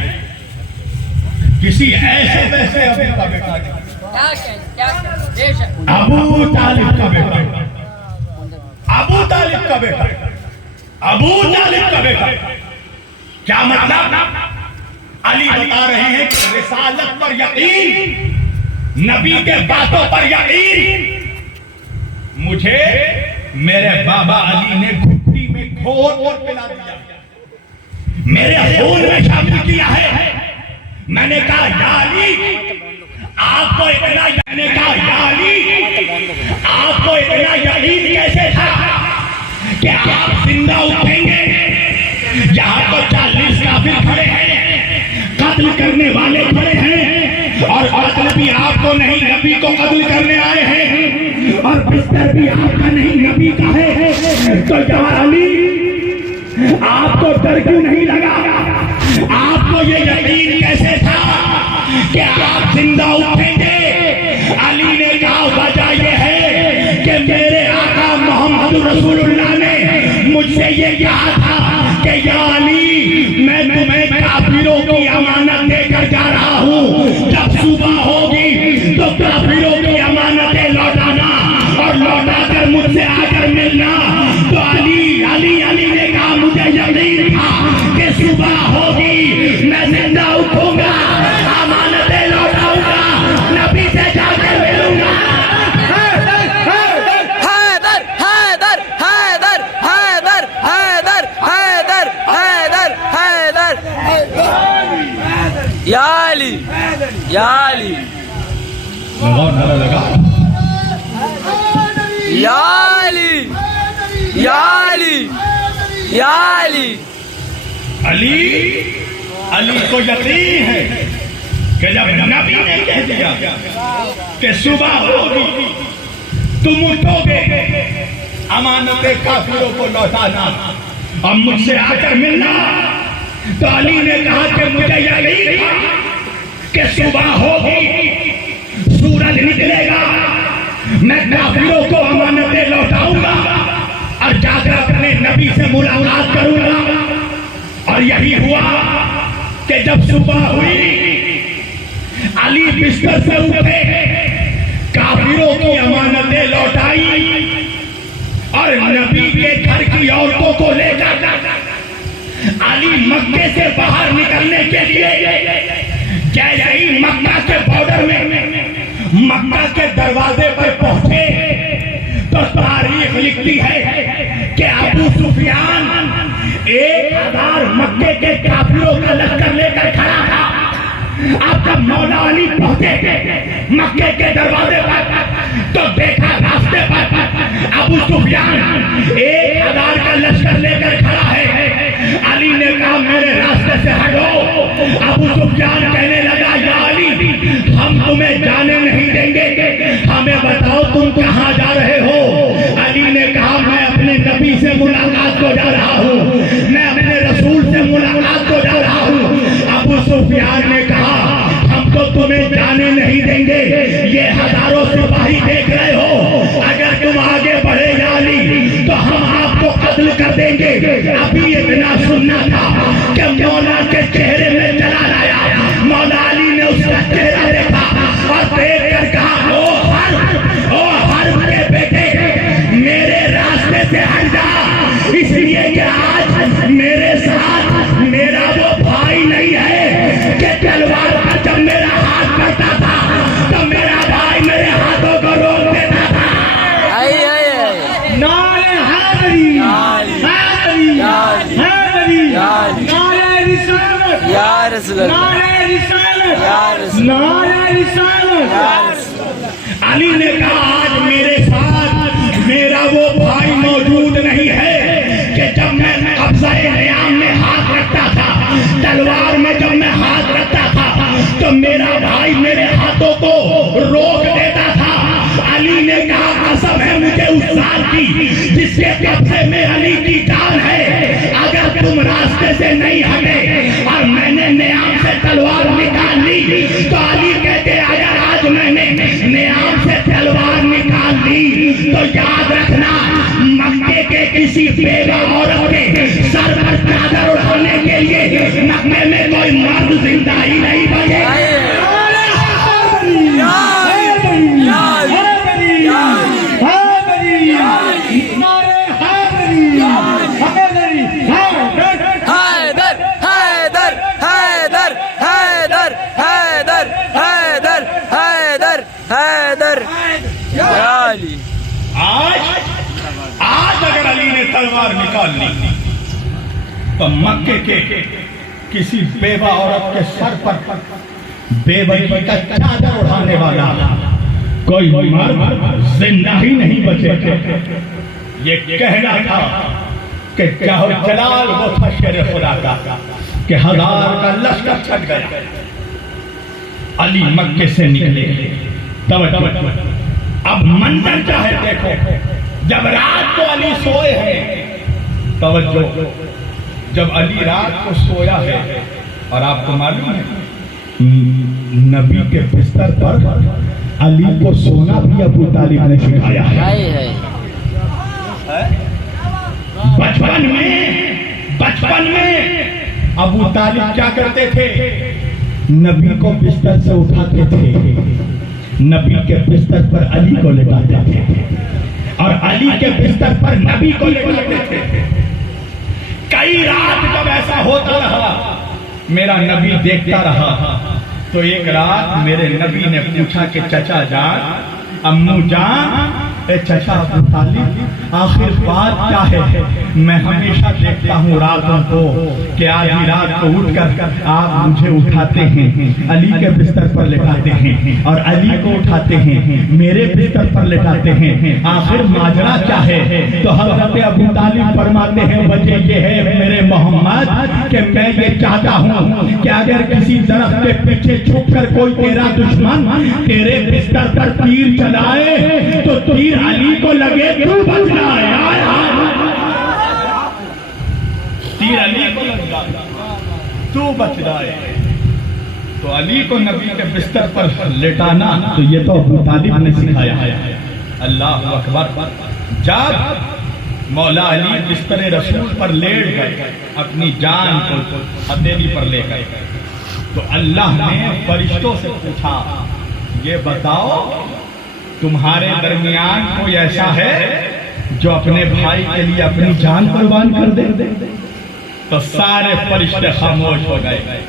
کسی ایسے ویسے ابو کا بیٹا نہیں, ابو طالب کا بیٹا, ابو طالب کا بیٹا, ابو طالب کا بیٹا. کیا مطلب؟ علی بتا رہے ہیں کہ رسالت پر یقین, نبی کے باتوں پر یقین مجھے میرے بابا علی نے گھٹی میں گھول اور پلا دیا, میرے خون میں شامل کیا ہے. میں نے کہا یا علی آپ کو اتنا, میں نے کہا یا علی آپ کو اتنا یقین کیسے تھا کہ آپ زندہ اٹھیں گے؟ یہاں پر 40 کافر کھڑے ہیں, قتل کرنے والے کھڑے ہیں, اور قتل بھی آپ کو نہیں نبی کو قتل کرنے آئے ہیں, اور بستر بھی آپ کا نہیں نبی کا ہے. تو یا علی آپ کو ڈر کیوں نہیں لگا؟ آپ کو یہ یقین کیسے تھا کہ آپ زندہ اٹھیں گے؟ علی نے کہا وجہ یہ ہے کہ میرے آقا محمد رسول اللہ نے مجھ سے یہ کہا تھا کہ یا علی میں تمہیں کافروں کی امانت دے کر جا رہا ہوں, جب صبح ہوگی تو کافروں کی امانتیں لوٹانا اور لوٹا کر مجھ سے آ کر ملنا. تو علی نے کہا مجھے یقین تھا کہ صبح ہوگی میں زندہ اٹھوں گا, امانتیں لوٹاؤں گا, نبی سے جا کر ملوں گا. حیدر حیدر حیدر حیدر حیدر حیدر حیدر حیدر یا علی یا علی یا علی یا علی یا علی. علی کو یقین ہے کہ جب نبی نے کہہ دیا کہ صبح ہوگی تم اٹھو گے, امانت کافروں کو لوٹانا اور مجھ سے آ کر ملنا, تو علی نے کہا کہ مجھے یقین تھا کہ صبح ہوگی, سورج نکلے گا, میں کافروں کو امانتیں لوٹاؤں گا اور جا کر اپنے نبی سے ملاقات کروں گا. اور یہی ہوا کہ جب صبح ہوئی علی بستر سے اٹھے, کافروں کی امانتیں لوٹائی اور نبی کے گھر کی عورتوں کو لے کر علی مکے سے باہر نکلنے کے لیے جیسے ہی مکہ کے بارڈر میں, مکہ کے دروازے پر پہنچے تو تاریخ لکھتی ہے کہ ابو سفیان 1000 مکے کے کافروں کا لشکر لے کر کھڑا تھا. اب جب مولا علی پہنچے مکے کے دروازے پر تو دیکھا راستے پر ابو سفیان 1000 کا لشکر لے کر کھڑا ہے. علی نے کہا میرے راستے سے ہٹو. ابو سفیان کہنے لگا یا علی ہم تمہیں جانے نہیں دیں گے, ہمیں بتاؤ تم کہاں جا رہے ہو؟ علی نے کہا میں اپنے نبی سے ملاقات کو جا رہا ہوں, میں اپنے رسول سے ملاقات کو جا رہا ہوں. ابو سفیان نے کہا ہم تو تمہیں جانے نہیں دیں گے, یہ ہزاروں سپاہی دیکھ رہے ہو, اگر تم آگے بڑھے یا علی تو ہم آپ کو قتل کر دیں گے. ابھی اتنا سننا تھا کہ مولا کے چہرے میں جلال آیا. مولا علی نے اس کا چہرہ دیکھا اور دیکھ کر کہا او حرب کے بیٹے میرے راستے سے ہٹ جا, اس لیے کہ آج میرے ساتھ میرا وہ بھائی نہیں ہے کہ تلوار پر جب میرا ہاتھ پڑتا تھا تو میرا بھائی میرے ہاتھوں کو روک دیتا تھا. نعرہ حیدری حیدری حیدری یا رسول اللہ نعرہ رسالت یا رسول نعرہ رسالت یا رسول علی نے کہا آج میرے ساتھ میرا وہ بھائی موجود نہیں ہے کہ جب میں قبضہ نیام میں ہاتھ رکھتا تھا، تلوار میں جب میں ہاتھ رکھتا تھا تو میرا بھائی میرے ہاتھوں کو روک دیتا تھا۔ علی نے کہا قسم ہے مجھے اس ذات کی جس کے قبضے میں علی کی جان ہے، اگر تم راستے سے نہیں ہٹے اور میں نے نیام سے تلوار نکال لی تو علی کہتے اگر آج میں نے نیام سے تلوار نکال لی تو یاد رکھنا مکے کے کسی بیوہ عورت کے سر پر چادر اٹھانے کے لیے مکے میں کوئی مرد زندہ ہی نہیں بنے۔ آج اگر علی نے تلوار نکال لی تو مکے کے کسی بیوہ عورت کے سر پر بیوہی کا چادر اٹھانے والا کوئی مرد زندہ ہی نہیں بچے۔ یہ کہنا تھا کہ جاہو جلال وہ تھا شیر خدا کا کہ ہزار کا لشکر چھٹ گیا، علی مکے سے نکلے۔ اب منظر چاہے دیکھو، جب رات کو علی سوئے ہیں، توجہ، جب علی رات کو سویا ہے اور آپ کو معلوم ہے نبی کے بستر پر علی کو سونا بھی ابو طالب نے سکھایا ہے۔ بچپن میں ابو طالب کیا کرتے تھے؟ نبی کو بستر سے اٹھاتے تھے، نبی کے بستر پر علی کو لٹاتے تھے اور علی کے بستر پر نبی کو لٹاتے تھے۔ کئی رات جب ایسا ہوتا رہا میرا نبی دیکھتا رہا تو ایک رات میرے نبی نے پوچھا کہ چچا جان، امو جان، اے چچا ابو طالب آخر بات کیا ہے؟ میں ہمیشہ دیکھتا ہوں راتوں کو کہ آدھی رات کو اٹھ کر آپ مجھے اٹھاتے ہیں، علی کے بستر پر لٹاتے ہیں اور علی کو اٹھاتے ہیں میرے بستر پر لٹاتے ہیں، آخر ماجرا کیا ہے؟ تو حضرت ابو طالب فرماتے ہیں وجہ یہ ہے میرے محمد کہ میں یہ چاہتا ہوں کہ اگر کسی درخت کے پیچھے چھپ کر کوئی تیرا دشمن تیرے بستر پر تیر چلائے تو تیر علی کو لگے تو بچ جائے، تیر علی کو لگ جائے تو بچ جائے۔ تو علی کو نبی کے بستر پر لٹانا تو یہ تو ابو طالب نے سکھایا ہے۔ اللہ اکبر۔ جب مولا علی بستر رسول پر لیٹ گئے اپنی جان کو ہتھیلی پر لے گئے تو اللہ نے فرشتوں سے پوچھا یہ بتاؤ تمہارے درمیان کوئی ایسا ہے جو اپنے بھائی کے لیے اپنی جان قربان کر دے؟ تو سارے فرشتے خاموش ہو گئے۔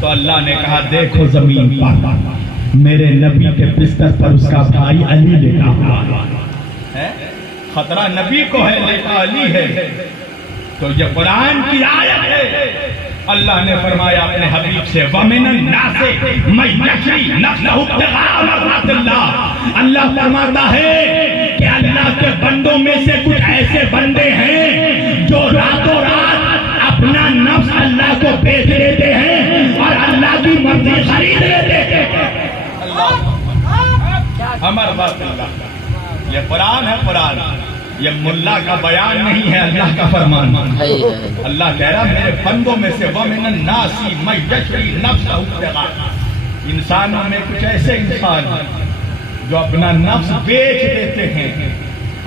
تو اللہ نے کہا دیکھو زمین پر میرے نبی کے بستر پر اس کا بھائی علی لیٹا ہوا ہے، خطرہ نبی کو ہے لیٹا علی ہے۔ تو یہ قرآن کی آیت ہے، اللہ نے فرمایا اپنے حبیب سے وَمِنَ النَّاسِ مَن يَشْرِي نَفْسَهُ ابْتِغَاءَ مَرْضَاتِ اللَّهِ۔ اللہ فرماتا ہے کہ اللہ کے بندوں میں سے کچھ ایسے بندے ہیں جو راتوں رات اپنا نفس اللہ کو بیچ دیتے ہیں اور اللہ کی مرضی خرید لیتے ہیں۔ امر بات اللہ، یہ قرآن ہے، قرآن یہ ملا کا بیان نہیں ہے، اللہ کا فرمان۔ اللہ کہہ رہا میرے بندوں میں سے وَمِنَ النَّاسِ مَن يَشْرِي نَفْسَهُ ابْتِغَاءَ، انسانوں میں کچھ ایسے انسان ہیں جو اپنا نفس بیچ دیتے ہیں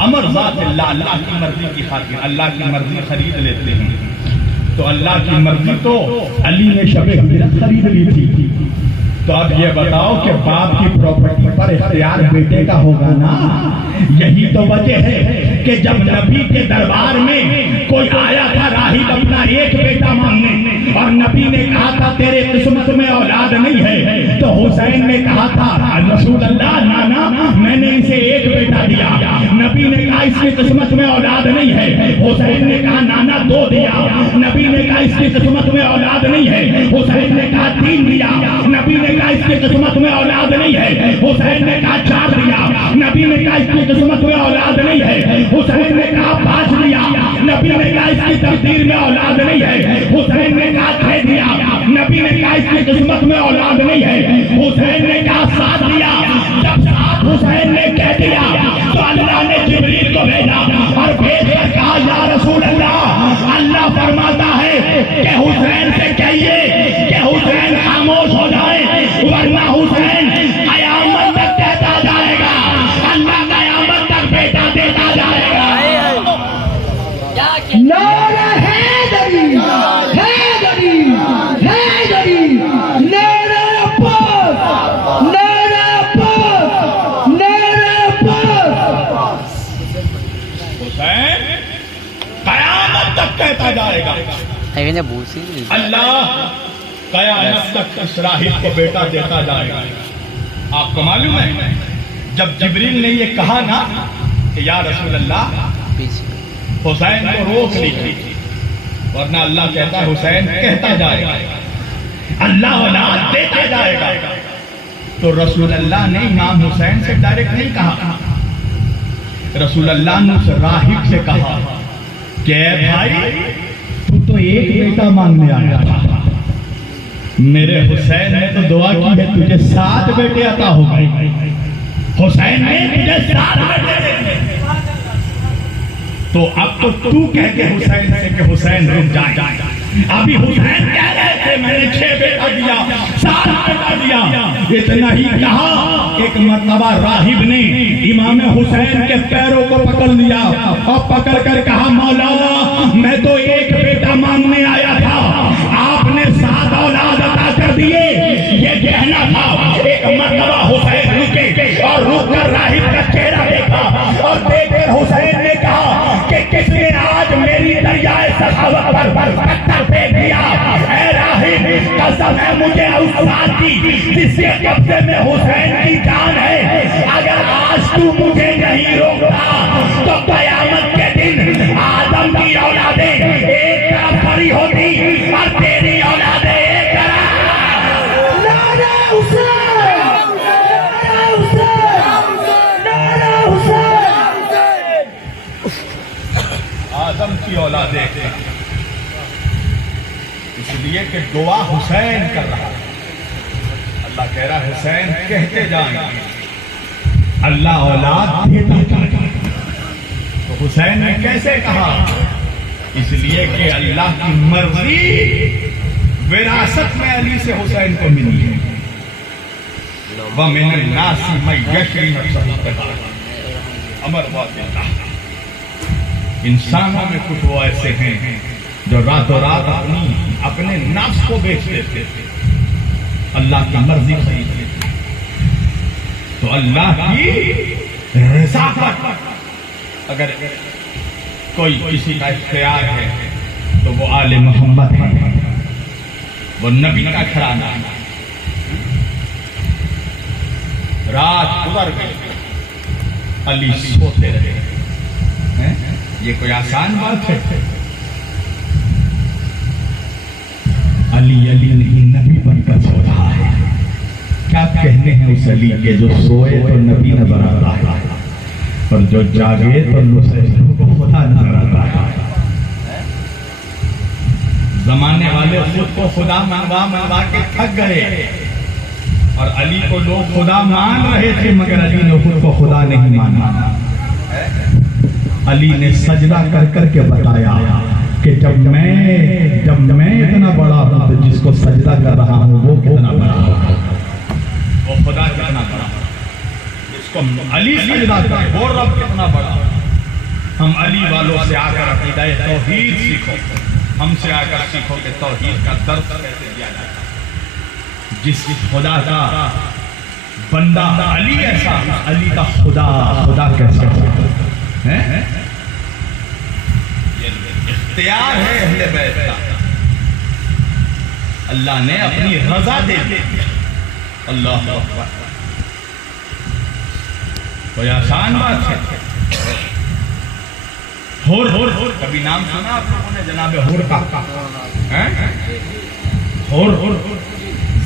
امر ذات اللہ، اللہ کی مرضی کی خاطر، اللہ کی مرضی خرید لیتے ہیں۔ تو اللہ کی مرضی تو علی نے شب ہجرت خرید لی تھی۔ تو اب یہ بتاؤ کہ باپ کی پراپرٹی پر اختیار بیٹے کا ہوگا نا؟ یہی تو وجہ ہے کہ جب نبی کے دربار میں کوئی آیا تھا راہب اپنا ایک بیٹا مانگنے اور نبی نے کہا تھا تیرے قسمت میں اولاد نہیں ہے، تو حسین نے کہا تھا رسول اللہ نانا میں نے اسے ایک بیٹا دیا، نبی نے کہا اس کی قسمت میں اولاد نہیں ہے. حسین نے کہا نانا 2 دیا. نبی نے کہا اس کی قسمت میں اولاد نہیں ہے. حسین نے کہا 3 دیا. نبی نے کہا اس کی قسمت میں اولاد نہیں ہے. حسین نے کہا 4 دیا. نبی نے کہا اس کی قسمت میں اولاد نہیں ہے. حسین نے کہا 5 دیا. نبی نے کہا اس کی تقدیر میں اولاد نہیں ہے. حسین نے کہا 6 دیا. نبی نے کہا اس کی قسمت میں اولاد نہیں ہے. حسین نے کہا 7 دیا. جب 7 حسین نے کہہ دیا تو اللہ نے جبریل کو بھیجا اور بھیج کر کہا یا رسول اللہ، اللہ فرماتا ہے کہ حسین سے کہیے کہ حسین خاموش ہو جائے، ورنہ حسین قیامت تک کہتا جائے گا، اللہ قیامت تک بیٹا دیتا جائے گا. نعرہ حیدری، حیدری، حیدری، نعرہ عباس، نعرہ عباس، نعرہ عباس. حسین قیامت تک کہتا جائے گا اللہ قیامت تک اس راہب کو بیٹا دیتا جائے گا. آپ کو معلوم ہے جب جبریل نے یہ کہا نا کہ یا رسول اللہ حسین کو روک لیجیے، ورنہ اللہ کہتا ہے حسین کہتا جائے گا، اللہ اولاد دیتا جائے گا. تو رسول اللہ نے امام حسین سے ڈائریکٹ نہیں کہا، رسول اللہ نے اس راہب سے کہا کہ اے بھائی تو ایک بیٹا مانگنے آیا تھا، میرے حسین نے تو دعا کی ہے تجھے 7 بیٹے عطا ہو گئے. حسین نے تجھے 7 بیٹے دیے، تو اب تو کہہ کے حسین سے کہ حسین رک جائے. ابھی حسین کہہ رہے تھے میں نے 6 بیٹا دیا، 7 بیٹا دیا. اتنا ہی کہا ایک مرتبہ راہب نے امام حسین کے پیروں کو پکڑ لیا اور پکڑ کر کہا مولا میں تو ایک بیٹا مانگنے آیا تھا، آپ نے 7 اولاد عطا کر دیے، یہ کہنا تھا. ایک مرتبہ حسین رکے اور رک کر راہب کا چہرہ دیکھا اور دیکھ کر حسین نے کہا کہ کس نے آج میری دریائے سخاوت پر پتھر پھینک دیا. اے راہب قسم ہے مجھے اس ذات کی جس کے قبضے میں حسین کی جان ہے، اگر آج تو مجھے نہیں روکتا تو قیامت کے دن آدم کی اولادیں ایک طرف کھڑی ہوتی اور تیری اولادیں ایک طرف. نعرہ حسین، نعرہ حسین، نعرہ حسین. آدم کی اولادیں اس لیے کہ دعا حسین کر رہا ہے. اللہ کہہ رہا ہے حسین کہتے جائیں اللہ اولاد دیتا جائے. تو حسین نے کیسے کہا؟ اس لیے کہ اللہ کی مرضی وراثت میں علی سے حسین کو ملی ہے. وَمِنَ النَّاسِ مَن يَشْرِي نَفْسَهُ ابْتِغَاءَ مَرْضَاتِ اللَّهِ. انسانوں میں کچھ وہ ایسے ہیں جو راتوں رات اپنے نفس کو بیچ دیتے تھے، اللہ کی مرضی خرید لیتے. تو اللہ کی رضا پر اگر کوئی کسی کا اختیار ہے تو وہ آل محمد ہے، وہ نبی کا گھرانہ ہے. رات گزر گئی، علی سوتے رہے. یہ کوئی آسان بات ہے؟ علی علی نہیں نبی بن کر سو رہا ہے. کیا کہنے ہیں اس علی کے جو سوئے تو نبی نظر آتا ہے اور جو جاگے تو نصرت کو خدا نظر آتا ہے. زمانے والے خود کو خدا منوا کے تھک گئے اور علی کو لوگ خدا مان رہے تھے، مگر علی نے خود کو خدا نہیں مانا. علی نے سجدہ کر کر کے بتایا کہ جب میں اتنا بڑا ہوں تو جس کو سجدہ کر رہا ہوں وہ کتنا بڑا ہوگا، وہ خدا کتنا بڑا، جس کو علی سجدہ کرے وہ رب کتنا بڑا. ہم علی والوں سے آ کر عقیدہ توحید سیکھو، ہم سے آ کر سیکھو کہ توحید کا درس کیسے دیا جاتا ہے. جس خدا کا بندہ علی ایسا، علی کا خدا کیسا ہے؟ اختیار ہے اہل بیت کا، اللہ نے اپنی رضا دے دی. اللہ اکبر. کوئی آسان بات ہے؟ ہور کبھی نام سنا آپ لوگوں نے جناب ہور کا؟ ہور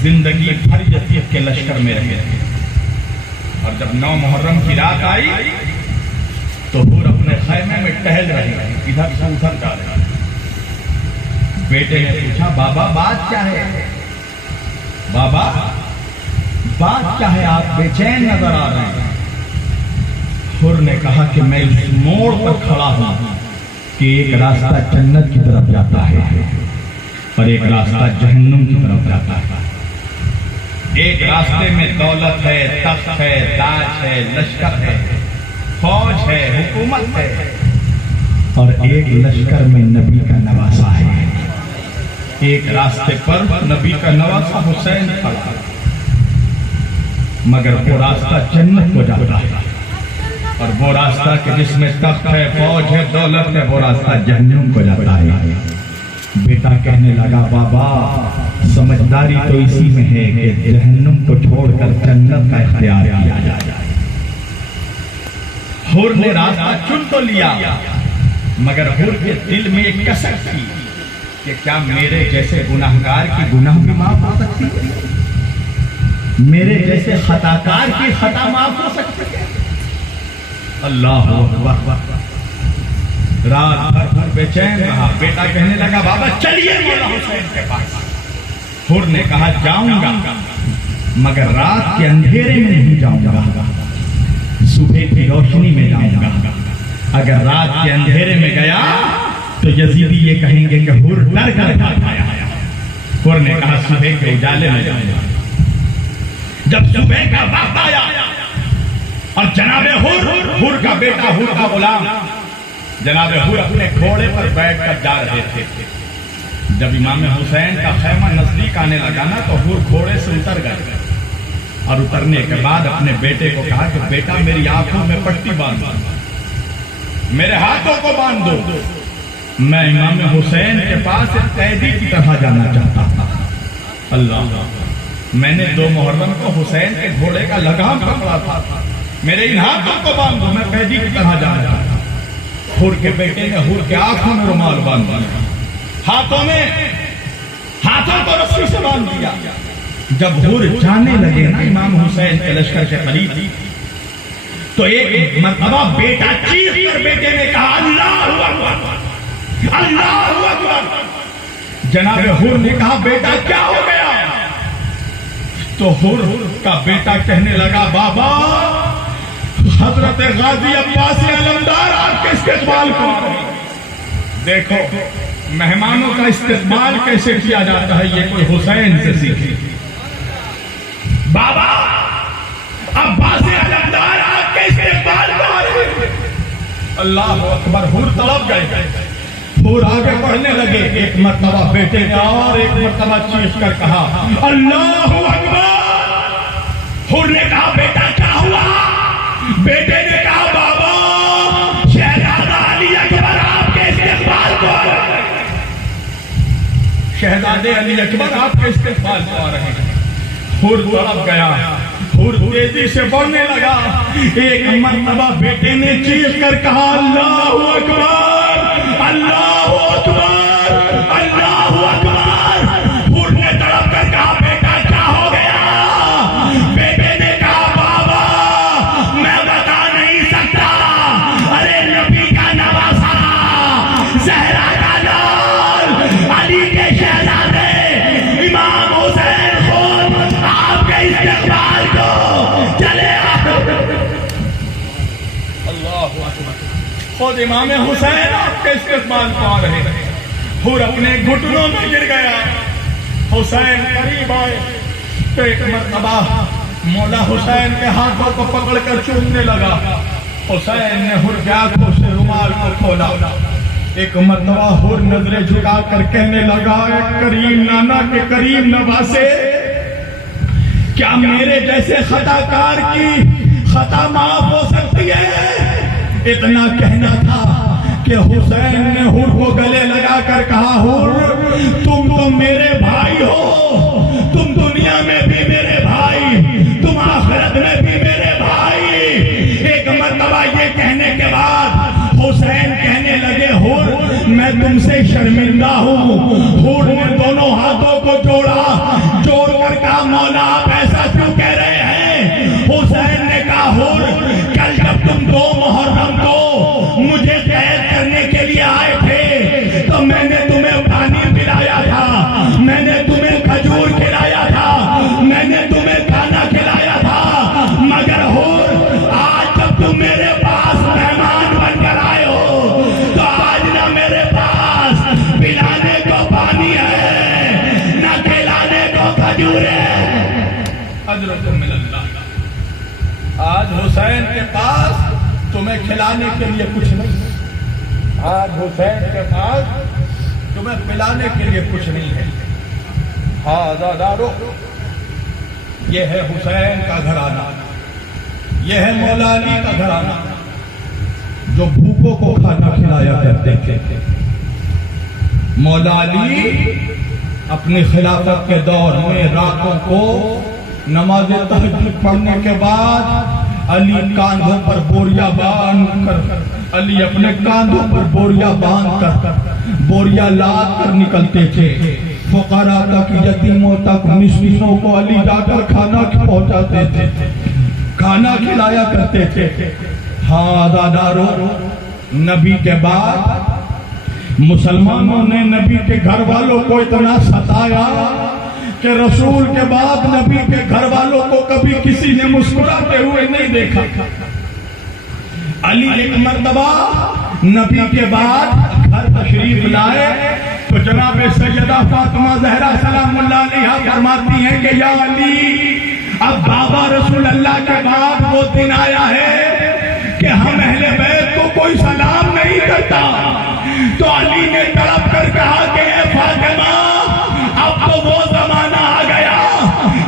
زندگی بھر یزید کے لشکر میں رہے تھے، اور جب 9 محرم کی رات آئی تو ہور اپنے خیمے میں ٹہل رہے ہیں، ادھر سے ادھر جا رہے ہیں۔ بیٹے نے پوچھا بابا بات کیا ہے؟ بابا بات کیا ہے، آپ بے چین نظر آ رہے ہیں؟ ہور نے کہا کہ میں اس موڑ پر کھڑا ہوں کہ ایک راستہ جنت کی طرف جاتا ہے اور ایک راستہ جہنم کی طرف جاتا ہے۔ ایک راستے میں دولت ہے، تخت ہے، تاج ہے، لشکر ہے، فوج ہے، حکومت ہے، اور ایک لشکر میں نبی کا نواسہ ہے۔ ایک راستے پر نبی کا نواسہ حسین کھڑا ہے، مگر وہ راستہ جنت کو جاتا ہے، اور وہ راستہ کہ جس میں تخت ہے، فوج ہے، دولت ہے، وہ راستہ جہنم کو جاتا ہے۔ بیٹا کہنے لگا بابا سمجھداری تو اسی میں ہے کہ جہنم کو چھوڑ کر جنت کا اختیار کیا جائے۔ حور نے راستہ چن تو لیا، مگر حور کے دل میں ایک کسر تھی کہ کیا میرے جیسے گناہگار کی گناہ بھی معاف ہو سکتی ہے؟ میرے جیسے خطاکار کی خطا معاف ہو سکتی ہے؟ اللہ اکبر۔ رات بھر بے چین رہا۔ بیٹا کہنے لگا بابا چلیے مولا حسین کے پاس۔ حور نے کہا جاؤں گا، مگر رات کے اندھیرے میں نہیں جاؤں گا، صبح کی روشنی میں جاؤں گا۔ اگر رات کے اندھیرے میں گیا تو یزیدی یہ کہیں گے کہ حور ڈر کر بھاگ آیا۔ حور نے کہا صبح کے اجالے میں جاؤں گا۔ جب صبح کا وقت آیا اور جناب حور کا بیٹا، حور کا غلام جناب حور اپنے گھوڑے پر بیٹھ کر جا رہے تھے، جب امام حسین کا خیمہ نزدیک آنے لگا نا تو حور گھوڑے سے اتر گئے، اور اترنے کے بعد اپنے بیٹے کو کہا کہ بیٹا میری آنکھوں میں پٹی باندھ دو، میرے ہاتھوں کو باندھ دو، میں امام حسین کے پاس ایک قیدی کی طرح جانا چاہتا تھا۔ اللہ، میں نے 2 محرم کو حسین کے گھوڑے کا لگام پکڑا تھا، میرے ان ہاتھوں کو باندھ دو، میں قیدی کی طرح جانا چاہتا تھا۔ حور کے بیٹے نے حور کے آنکھوں میں رومال باندھ دیا، ہاتھوں کو رسی سے باندھ دیا۔ جب حور جانے لگے نا امام حسین کے لشکر کے قریب، تو ایک مرتبہ بیٹا چیخ کر بیٹے نے کہا اللہ اکبر، اللہ اکبر۔ جناب حور نے کہا بیٹا کیا ہو گیا؟ تو حور کا بیٹا کہنے لگا بابا حضرت غازی عباس علمدار آپ کے استقبال کو دیکھو، مہمانوں کا استقبال کیسے کیا جاتا ہے یہ کوئی حسین سے سیکھے۔ بابا عباس علمدار آپ کے استقبال کو آ رہے ہیں۔ اللہ اکبر۔ حور تڑپ گئے، حور آگے بڑھنے لگے، ایک مرتبہ بیٹے نے اور ایک مرتبہ چیخ کر کہا اللہ اکبر۔ حور نے کہا بیٹا کیا ہوا؟ بیٹے نے کہا بابا شہزادہ علی اکبر آپ کے استقبال کو آ رہے ہیں، شہزادے علی اکبر آپ کے استقبال کو آ رہے ہیں۔ حور تڑپ گیا، حور تیزی سے بڑھنے لگا، ایک مرتبہ بیٹے نے چیخ کر کہا اللہ اکبر، اللہ اکبر، اللہ اکبر۔ حور نے تڑپ کر کہا بیٹا کیا ہو گیا؟ بیٹے نے کہا بابا میں بتا نہیں سکتا، ارے نبی کا نواسہ، زہرا کا لال، علی کے شہزادے امام حسین خود آپ کے استقبال کو چلے آئے۔ اللہ اکبر۔ خود امام حسین آپ کے استقبال کو آ رہے ہیں۔ حور اپنے گھٹنوں میں گر گیا، حسین قریب آئے تو ایک مرتبہ مولا حسین کے ہاتھوں کو پکڑ کر چومنے لگا۔ حسین نے حور کے آنکھوں سے رومال کو کھولا، ایک مرتبہ حور نظریں جھکا کر کہنے لگا اے کریم نانا کے کریم نواسے، کیا میرے جیسے خطا کار کی خطا معاف ہو سکتی ہے؟ اتنا کہنا تھا کہ حسین نے حور کو گلے لگا کر کہا حور تم تو میرے بھائی ہو، تم دنیا میں بھی میرے بھائی، تم آخرت میں بھی میرے بھائی۔ ایک مرتبہ یہ کہنے کے بعد شرمندہ ہوں. حور نے دونوں ہاتھوں کو جوڑ کر کہا مولا آپ ایسا کیوں کہہ رہے ہیں؟ حسین نے کہا حور کل جب تم 2 محرم کو مجھے قید کرنے کے لیے آئے تھے تو میں نے تمہیں پانی پلایا تھا، میں نے تمہیں کھجور کھلایا تھا، میں نے تمہیں کھانا کھلایا تھا، مگر حور آج جب تم میرے پاس مہمان بن کر آئے ہو تو آج نہ میرے پاس پلانے کو پانی ہے نہ کھلانے کو کھجور ہے. حضرت من اللہ، آج حسین کے پاس تمہیں کھلانے کے لیے کچھ نہیں ہے، آج حسین کے پاس تمہیں پلانے کے لیے کچھ نہیں ہے. ہاں عزادارو، یہ ہے حسین کا گھرانہ، یہ ہے مولا علی کا گھرانہ جو بھوکوں کو کھانا کھلایا کرتے تھے. مولا علی اپنی خلافت کے دور میں راتوں کو نماز تہجد پڑھنے کے بعد علی کاندھوں پر بوریا باندھ کر علی اپنے کاندھوں پر بوریا باندھ کر بوریا لاد کر نکلتے تھے. فقراء تک، یتیموں تک، مسکینوں کو علی جا کر کھانا پہنچاتے تھے، کھانا کھلایا کرتے تھے. ہاں عزادارو، نبی کے بعد مسلمانوں نے نبی کے گھر والوں کو اتنا ستایا کہ رسول کے بعد نبی کے گھر والوں کو کبھی کسی نے مسکراتے ہوئے نہیں دیکھا. علی ایک مرتبہ نبی کے بعد گھر تشریف لائے تو جناب سیدہ فاطمہ زہرا سلام اللہ علیہا فرماتی ہیں کہ یا علی، اب بابا رسول اللہ کے بعد وہ دن آیا ہے کہ ہم اہل بیت کو کوئی سلام نہیں کرتا. تو علی نے تڑپ کر کہا کہ اے فاطمہ، اب تو وہ زمانہ آ گیا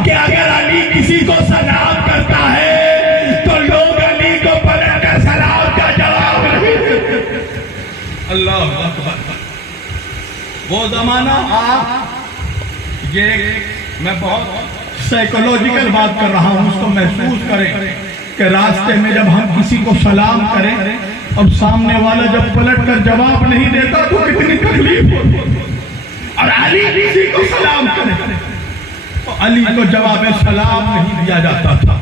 کہ اگر علی کسی کو سلام کرتا ہے تو لوگ علی کو پلٹ کر سلام کا جواب نہیں دیتے. اللہ اکبر، وہ زمانہ یہ میں بہت سائیکولوجیکل بات کر رہا ہوں، اس کو محسوس کریں کہ راستے میں جب ہم کسی کو سلام کریں اور سامنے والا جب پلٹ کر جواب نہیں دیتا تو کتنی تکلیف ہوتی. اور علی کسی کو سلام کرے تو علی کو جواب سلام نہیں دیا جاتا تھا.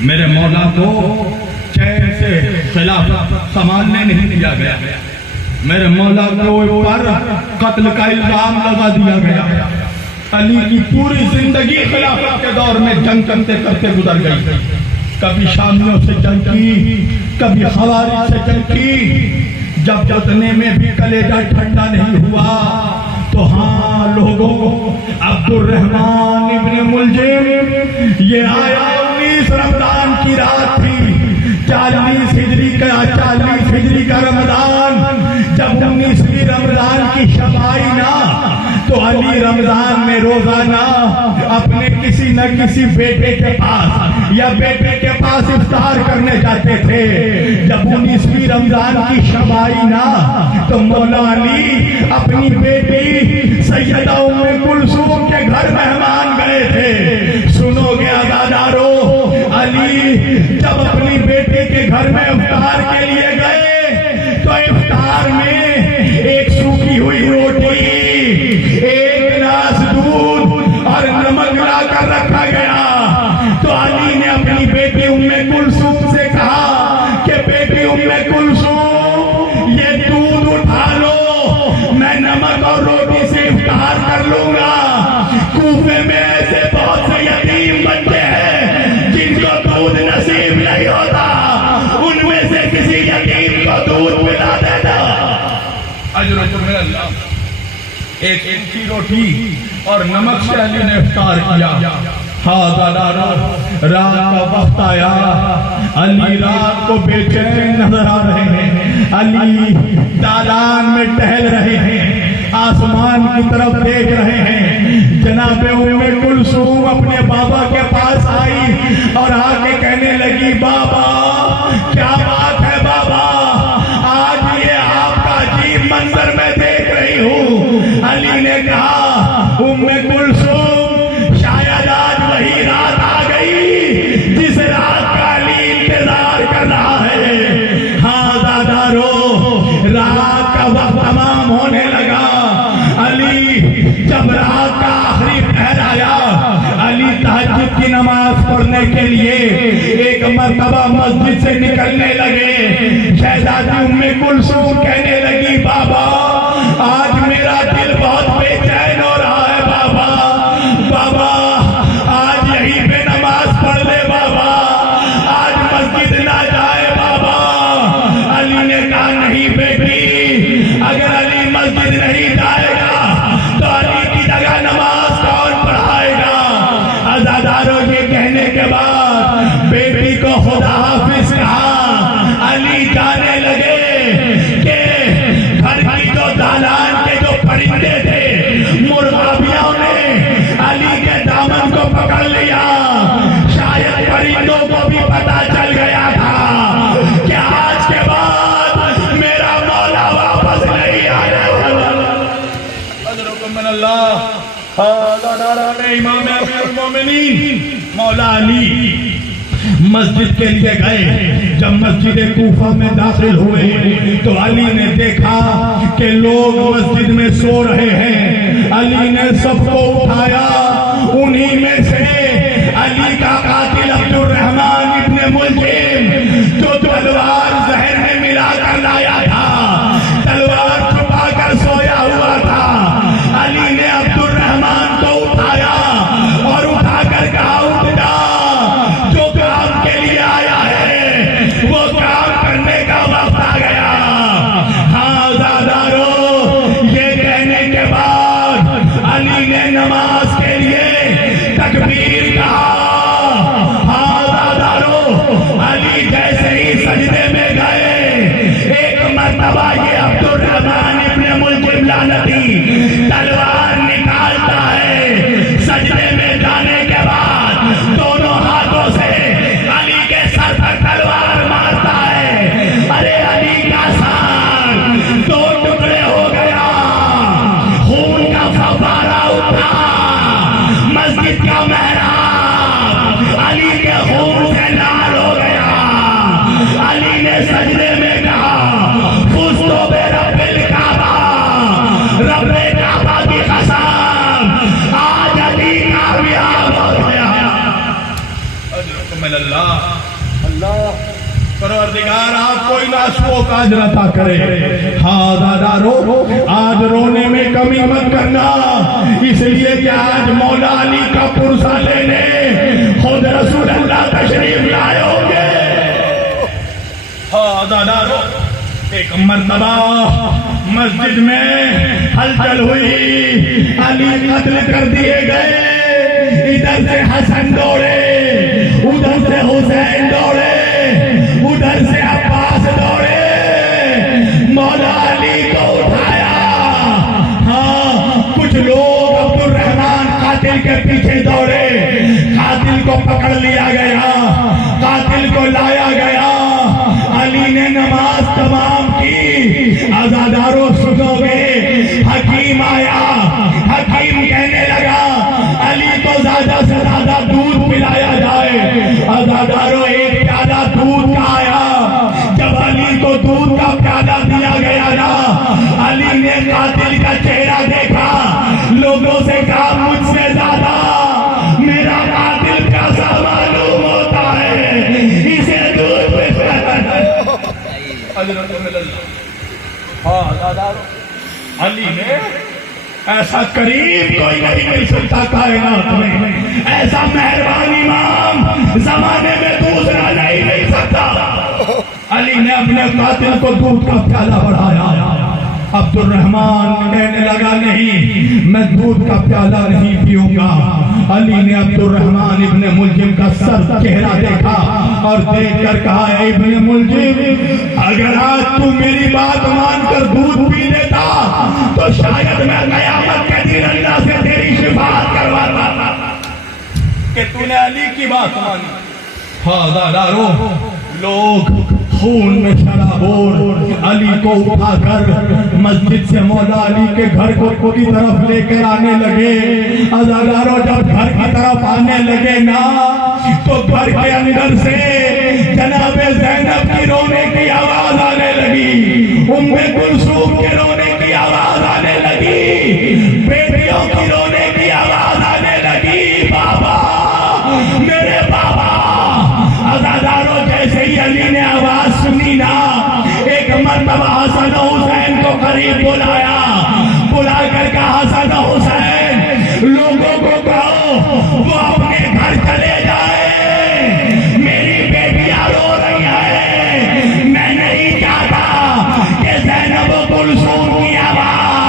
میرے مولا کو چین سے خلافت سنبھالنے نہیں دیا گیا، میرے مولا کو پر قتل کا الزام لگا دیا گیا. علی کی پوری زندگی خلافت کے دور میں جنگ کرتے کرتے گزر گئی. کبھی شامیوں سے جنگ کی، کبھی خوارج سے جنگ کی. جب اتنے میں بھی کلیجہ ٹھنڈا نہیں ہوا تو ہاں لوگوں، عبد الرحمن ابن ملجم یہ آیا 19 رمضان کی رات تھی، 40 ہجری کا رمضان. جب 19ویں رمضان کی شب آئی نا تو علی رمضان میں روزانہ اپنے کسی نہ کسی بیٹے کے پاس یا بیٹے کے پاس افطار کرنے جاتے تھے. جب 19ویں رمضان کی شب آئی نا تو مولا علی اپنی بیٹی سیدہ ام کلثوم کے گھر مہمان گئے تھے. سنو گے عزادارو، علی جب اپنی بیٹے کے گھر میں افطار کے لیے گئے تو افطار میں ایک سوکھی ہوئی روٹی، ایک گلاس دودھ اور نمک لا کر رکھا گیا. تو علی نے اپنی بیٹی ام کلثوم سے کہا کہ بیٹی ام کلثوم، یہ دودھ اٹھا لو، میں نمک اور روٹی سے افطار کر لوں گا. کوفے میں ایسے بہت سے یتیم بچے ہیں جن کو دودھ نصیب نہیں ہوتا، ان میں سے کسی یتیم کو دودھ پلا دیتا. اجر من اللہ. ایک سوکھی روٹی اور نمک سے علی نے افطار کیا. رات کا وقت آیا، علی رات کو بے چین نظر آ رہے ہیں. علی دالان میں ٹہل رہے ہیں، آسمان کی طرف دیکھ رہے ہیں. جناب ام کلثوم اپنے بابا کے پاس آئی اور آ کے کہنے لگی، بابا کیا بات ہے بابا، آج یہ آپ کا عجیب منظر میں دیکھ رہی ہوں. علی نے کہا، ام کلثوم شاید آج وہی رات آ گئی جس رات کا علی انتظار کر رہا ہے. ہاں عزادارو، رات کا وقت تمام ہونے لگا. علی جب رات کا آخری پہر آیا، علی تہجد کی نماز پڑھنے کے لیے ایک مرتبہ مسجد سے نکلنے لگے. شہزادی ام کلثوم کہنے لگی بابا آج میرا دل بہت بے چین ہو رہا ہے بابا، بابا آج یہیں پہ نماز پڑھ لے بابا، آج مسجد نہ جائے بابا. علی نے کہا نہیں بیٹی، اگر علی مسجد نہیں جائے گا تو علی کی جگہ نماز کون پڑھائے گا؟ عزاداروں یہ کہنے کے بعد بیٹی کو خدا حافظ کہا. علی جانے لگے کہ گھر کی جو دالان کے جو پرندے تھے مرغابیوں نے علی کے دامن کو پکڑ لیا. شاید پرندوں کو بھی پتا چل گیا تھا کہ آج کے بعد میرا مولا واپس نہیں آنے والا. حضرت من اللہ امام امیر المومنین مولا علی مسجد کے لیے گئے. جب مسجد کوفہ میں داخل ہوئے تو علی نے دیکھا کہ لوگ مسجد میں سو رہے ہیں. علی نے سب کو اٹھایا. انہی میں سے علی کا قاتل عبد الرحمن ابن ملجم جو تلوار زہر میں ملا کر لایا تھا، تلوار چھپا کر سویا ہوا تھا. علی نے عبد الرحمن کو اٹھایا اور اٹھا کر کہا اٹھ جا، جو کام کے لیے آیا ہے وہ کام کرنے کا وقت آ گیا. ہاں زادارو، یہ کہنے کے بعد علی نے نماز کے لیے تکبیر کہا. ہاں زادارو، علی جیسے ہی سجدے میں گئے، ایک مرتبہ یہ عبد الرحمن ابن ملجم لعنتی تلوار نکالتا ہے. سجدے میں جانے کے بعد دونوں ہاتھوں سے علی کے سر پر تلوار مارتا ہے. ارے علی کا سر دو ٹکڑے ہو گیا، خون کا فوارہ اٹھا. مسجد کا محراب علی کے خون سے لال ہو گیا. علی نے سجدے میں کہا فزت برب الکعبہ، رب کعبہ کی قسم آج علی کامیاب ہو گیا. اللہ پروردگار آپ کوئی ناسو کاج رتا کرے. ہاں دادارو، آج رونے میں کمی مت کرنا، اس لیے کہ آج مولا علی کا پرسہ لینے خود رسول اللہ تشریف لائے ہوں گے. ہاں دادارو، ایک مرتبہ مسجد میں ہلچل ہوئی، علی قتل کر دیے گئے. ادھر سے حسن دوڑے، ادھر سے حسین دوڑے، ادھر سے عباس دوڑے. مولا علی کو اٹھایا. ہاں کچھ لوگ عبد الرحمن قاتل کے پیچھے دوڑے. قاتل کو پکڑ لیا گیا، قاتل کو لایا گیا. علی نے نماز تمام کی. عزاداروں سنو گے، حکیم آیا. حکیم کہنے لگا علی کو زیادہ سے زیادہ دودھ پلایا جائے. عزاداروں ایک پیالہ دودھ کا آیا. جب علی کو دودھ کا پیالہ دیا گیا نا، علی نے قاتل کا چہرہ دیکھا، لوگوں سے کہا مجھ سے زیادہ میرا قاتل پیاسا معلوم ہوتا ہے، اسے دودھ علی نے ایسا کریم کوئی نہیں مل سکتا کائنات میں، ایسا مہربان امام زمانے میں دوسرا نہیں مل سکتا. علی نے اپنے قاتل کو دودھ کا پیالہ بڑھایا. عبد الرحمن کہنے لگا نہیں، میں دودھ کا پیالہ نہیں پیوں گا. علی نے عبد الرحمن ابن ملجم کا سر چہرہ دیکھا اور دیکھ کر کہا اے ابن ملجم، اگر آج تو میری بات مان کر دودھ پی لیتا تو شاید میں قیامت کے دن اللہ سے تیری شفاعت کرواتا کہ تو نے علی کی بات مانی. ہادارو، لوگ خون میں شرابور علی کو اٹھا کر مسجد سے مولا علی کے گھر کو کی طرف لے کر آنے لگے. عزاداروں جب گھر کی طرف آنے لگے نا تو گھر کے اندر سے جناب زینب کی رونے کی آواز آنے لگی، ام کلثوم کے رونے کی آواز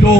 2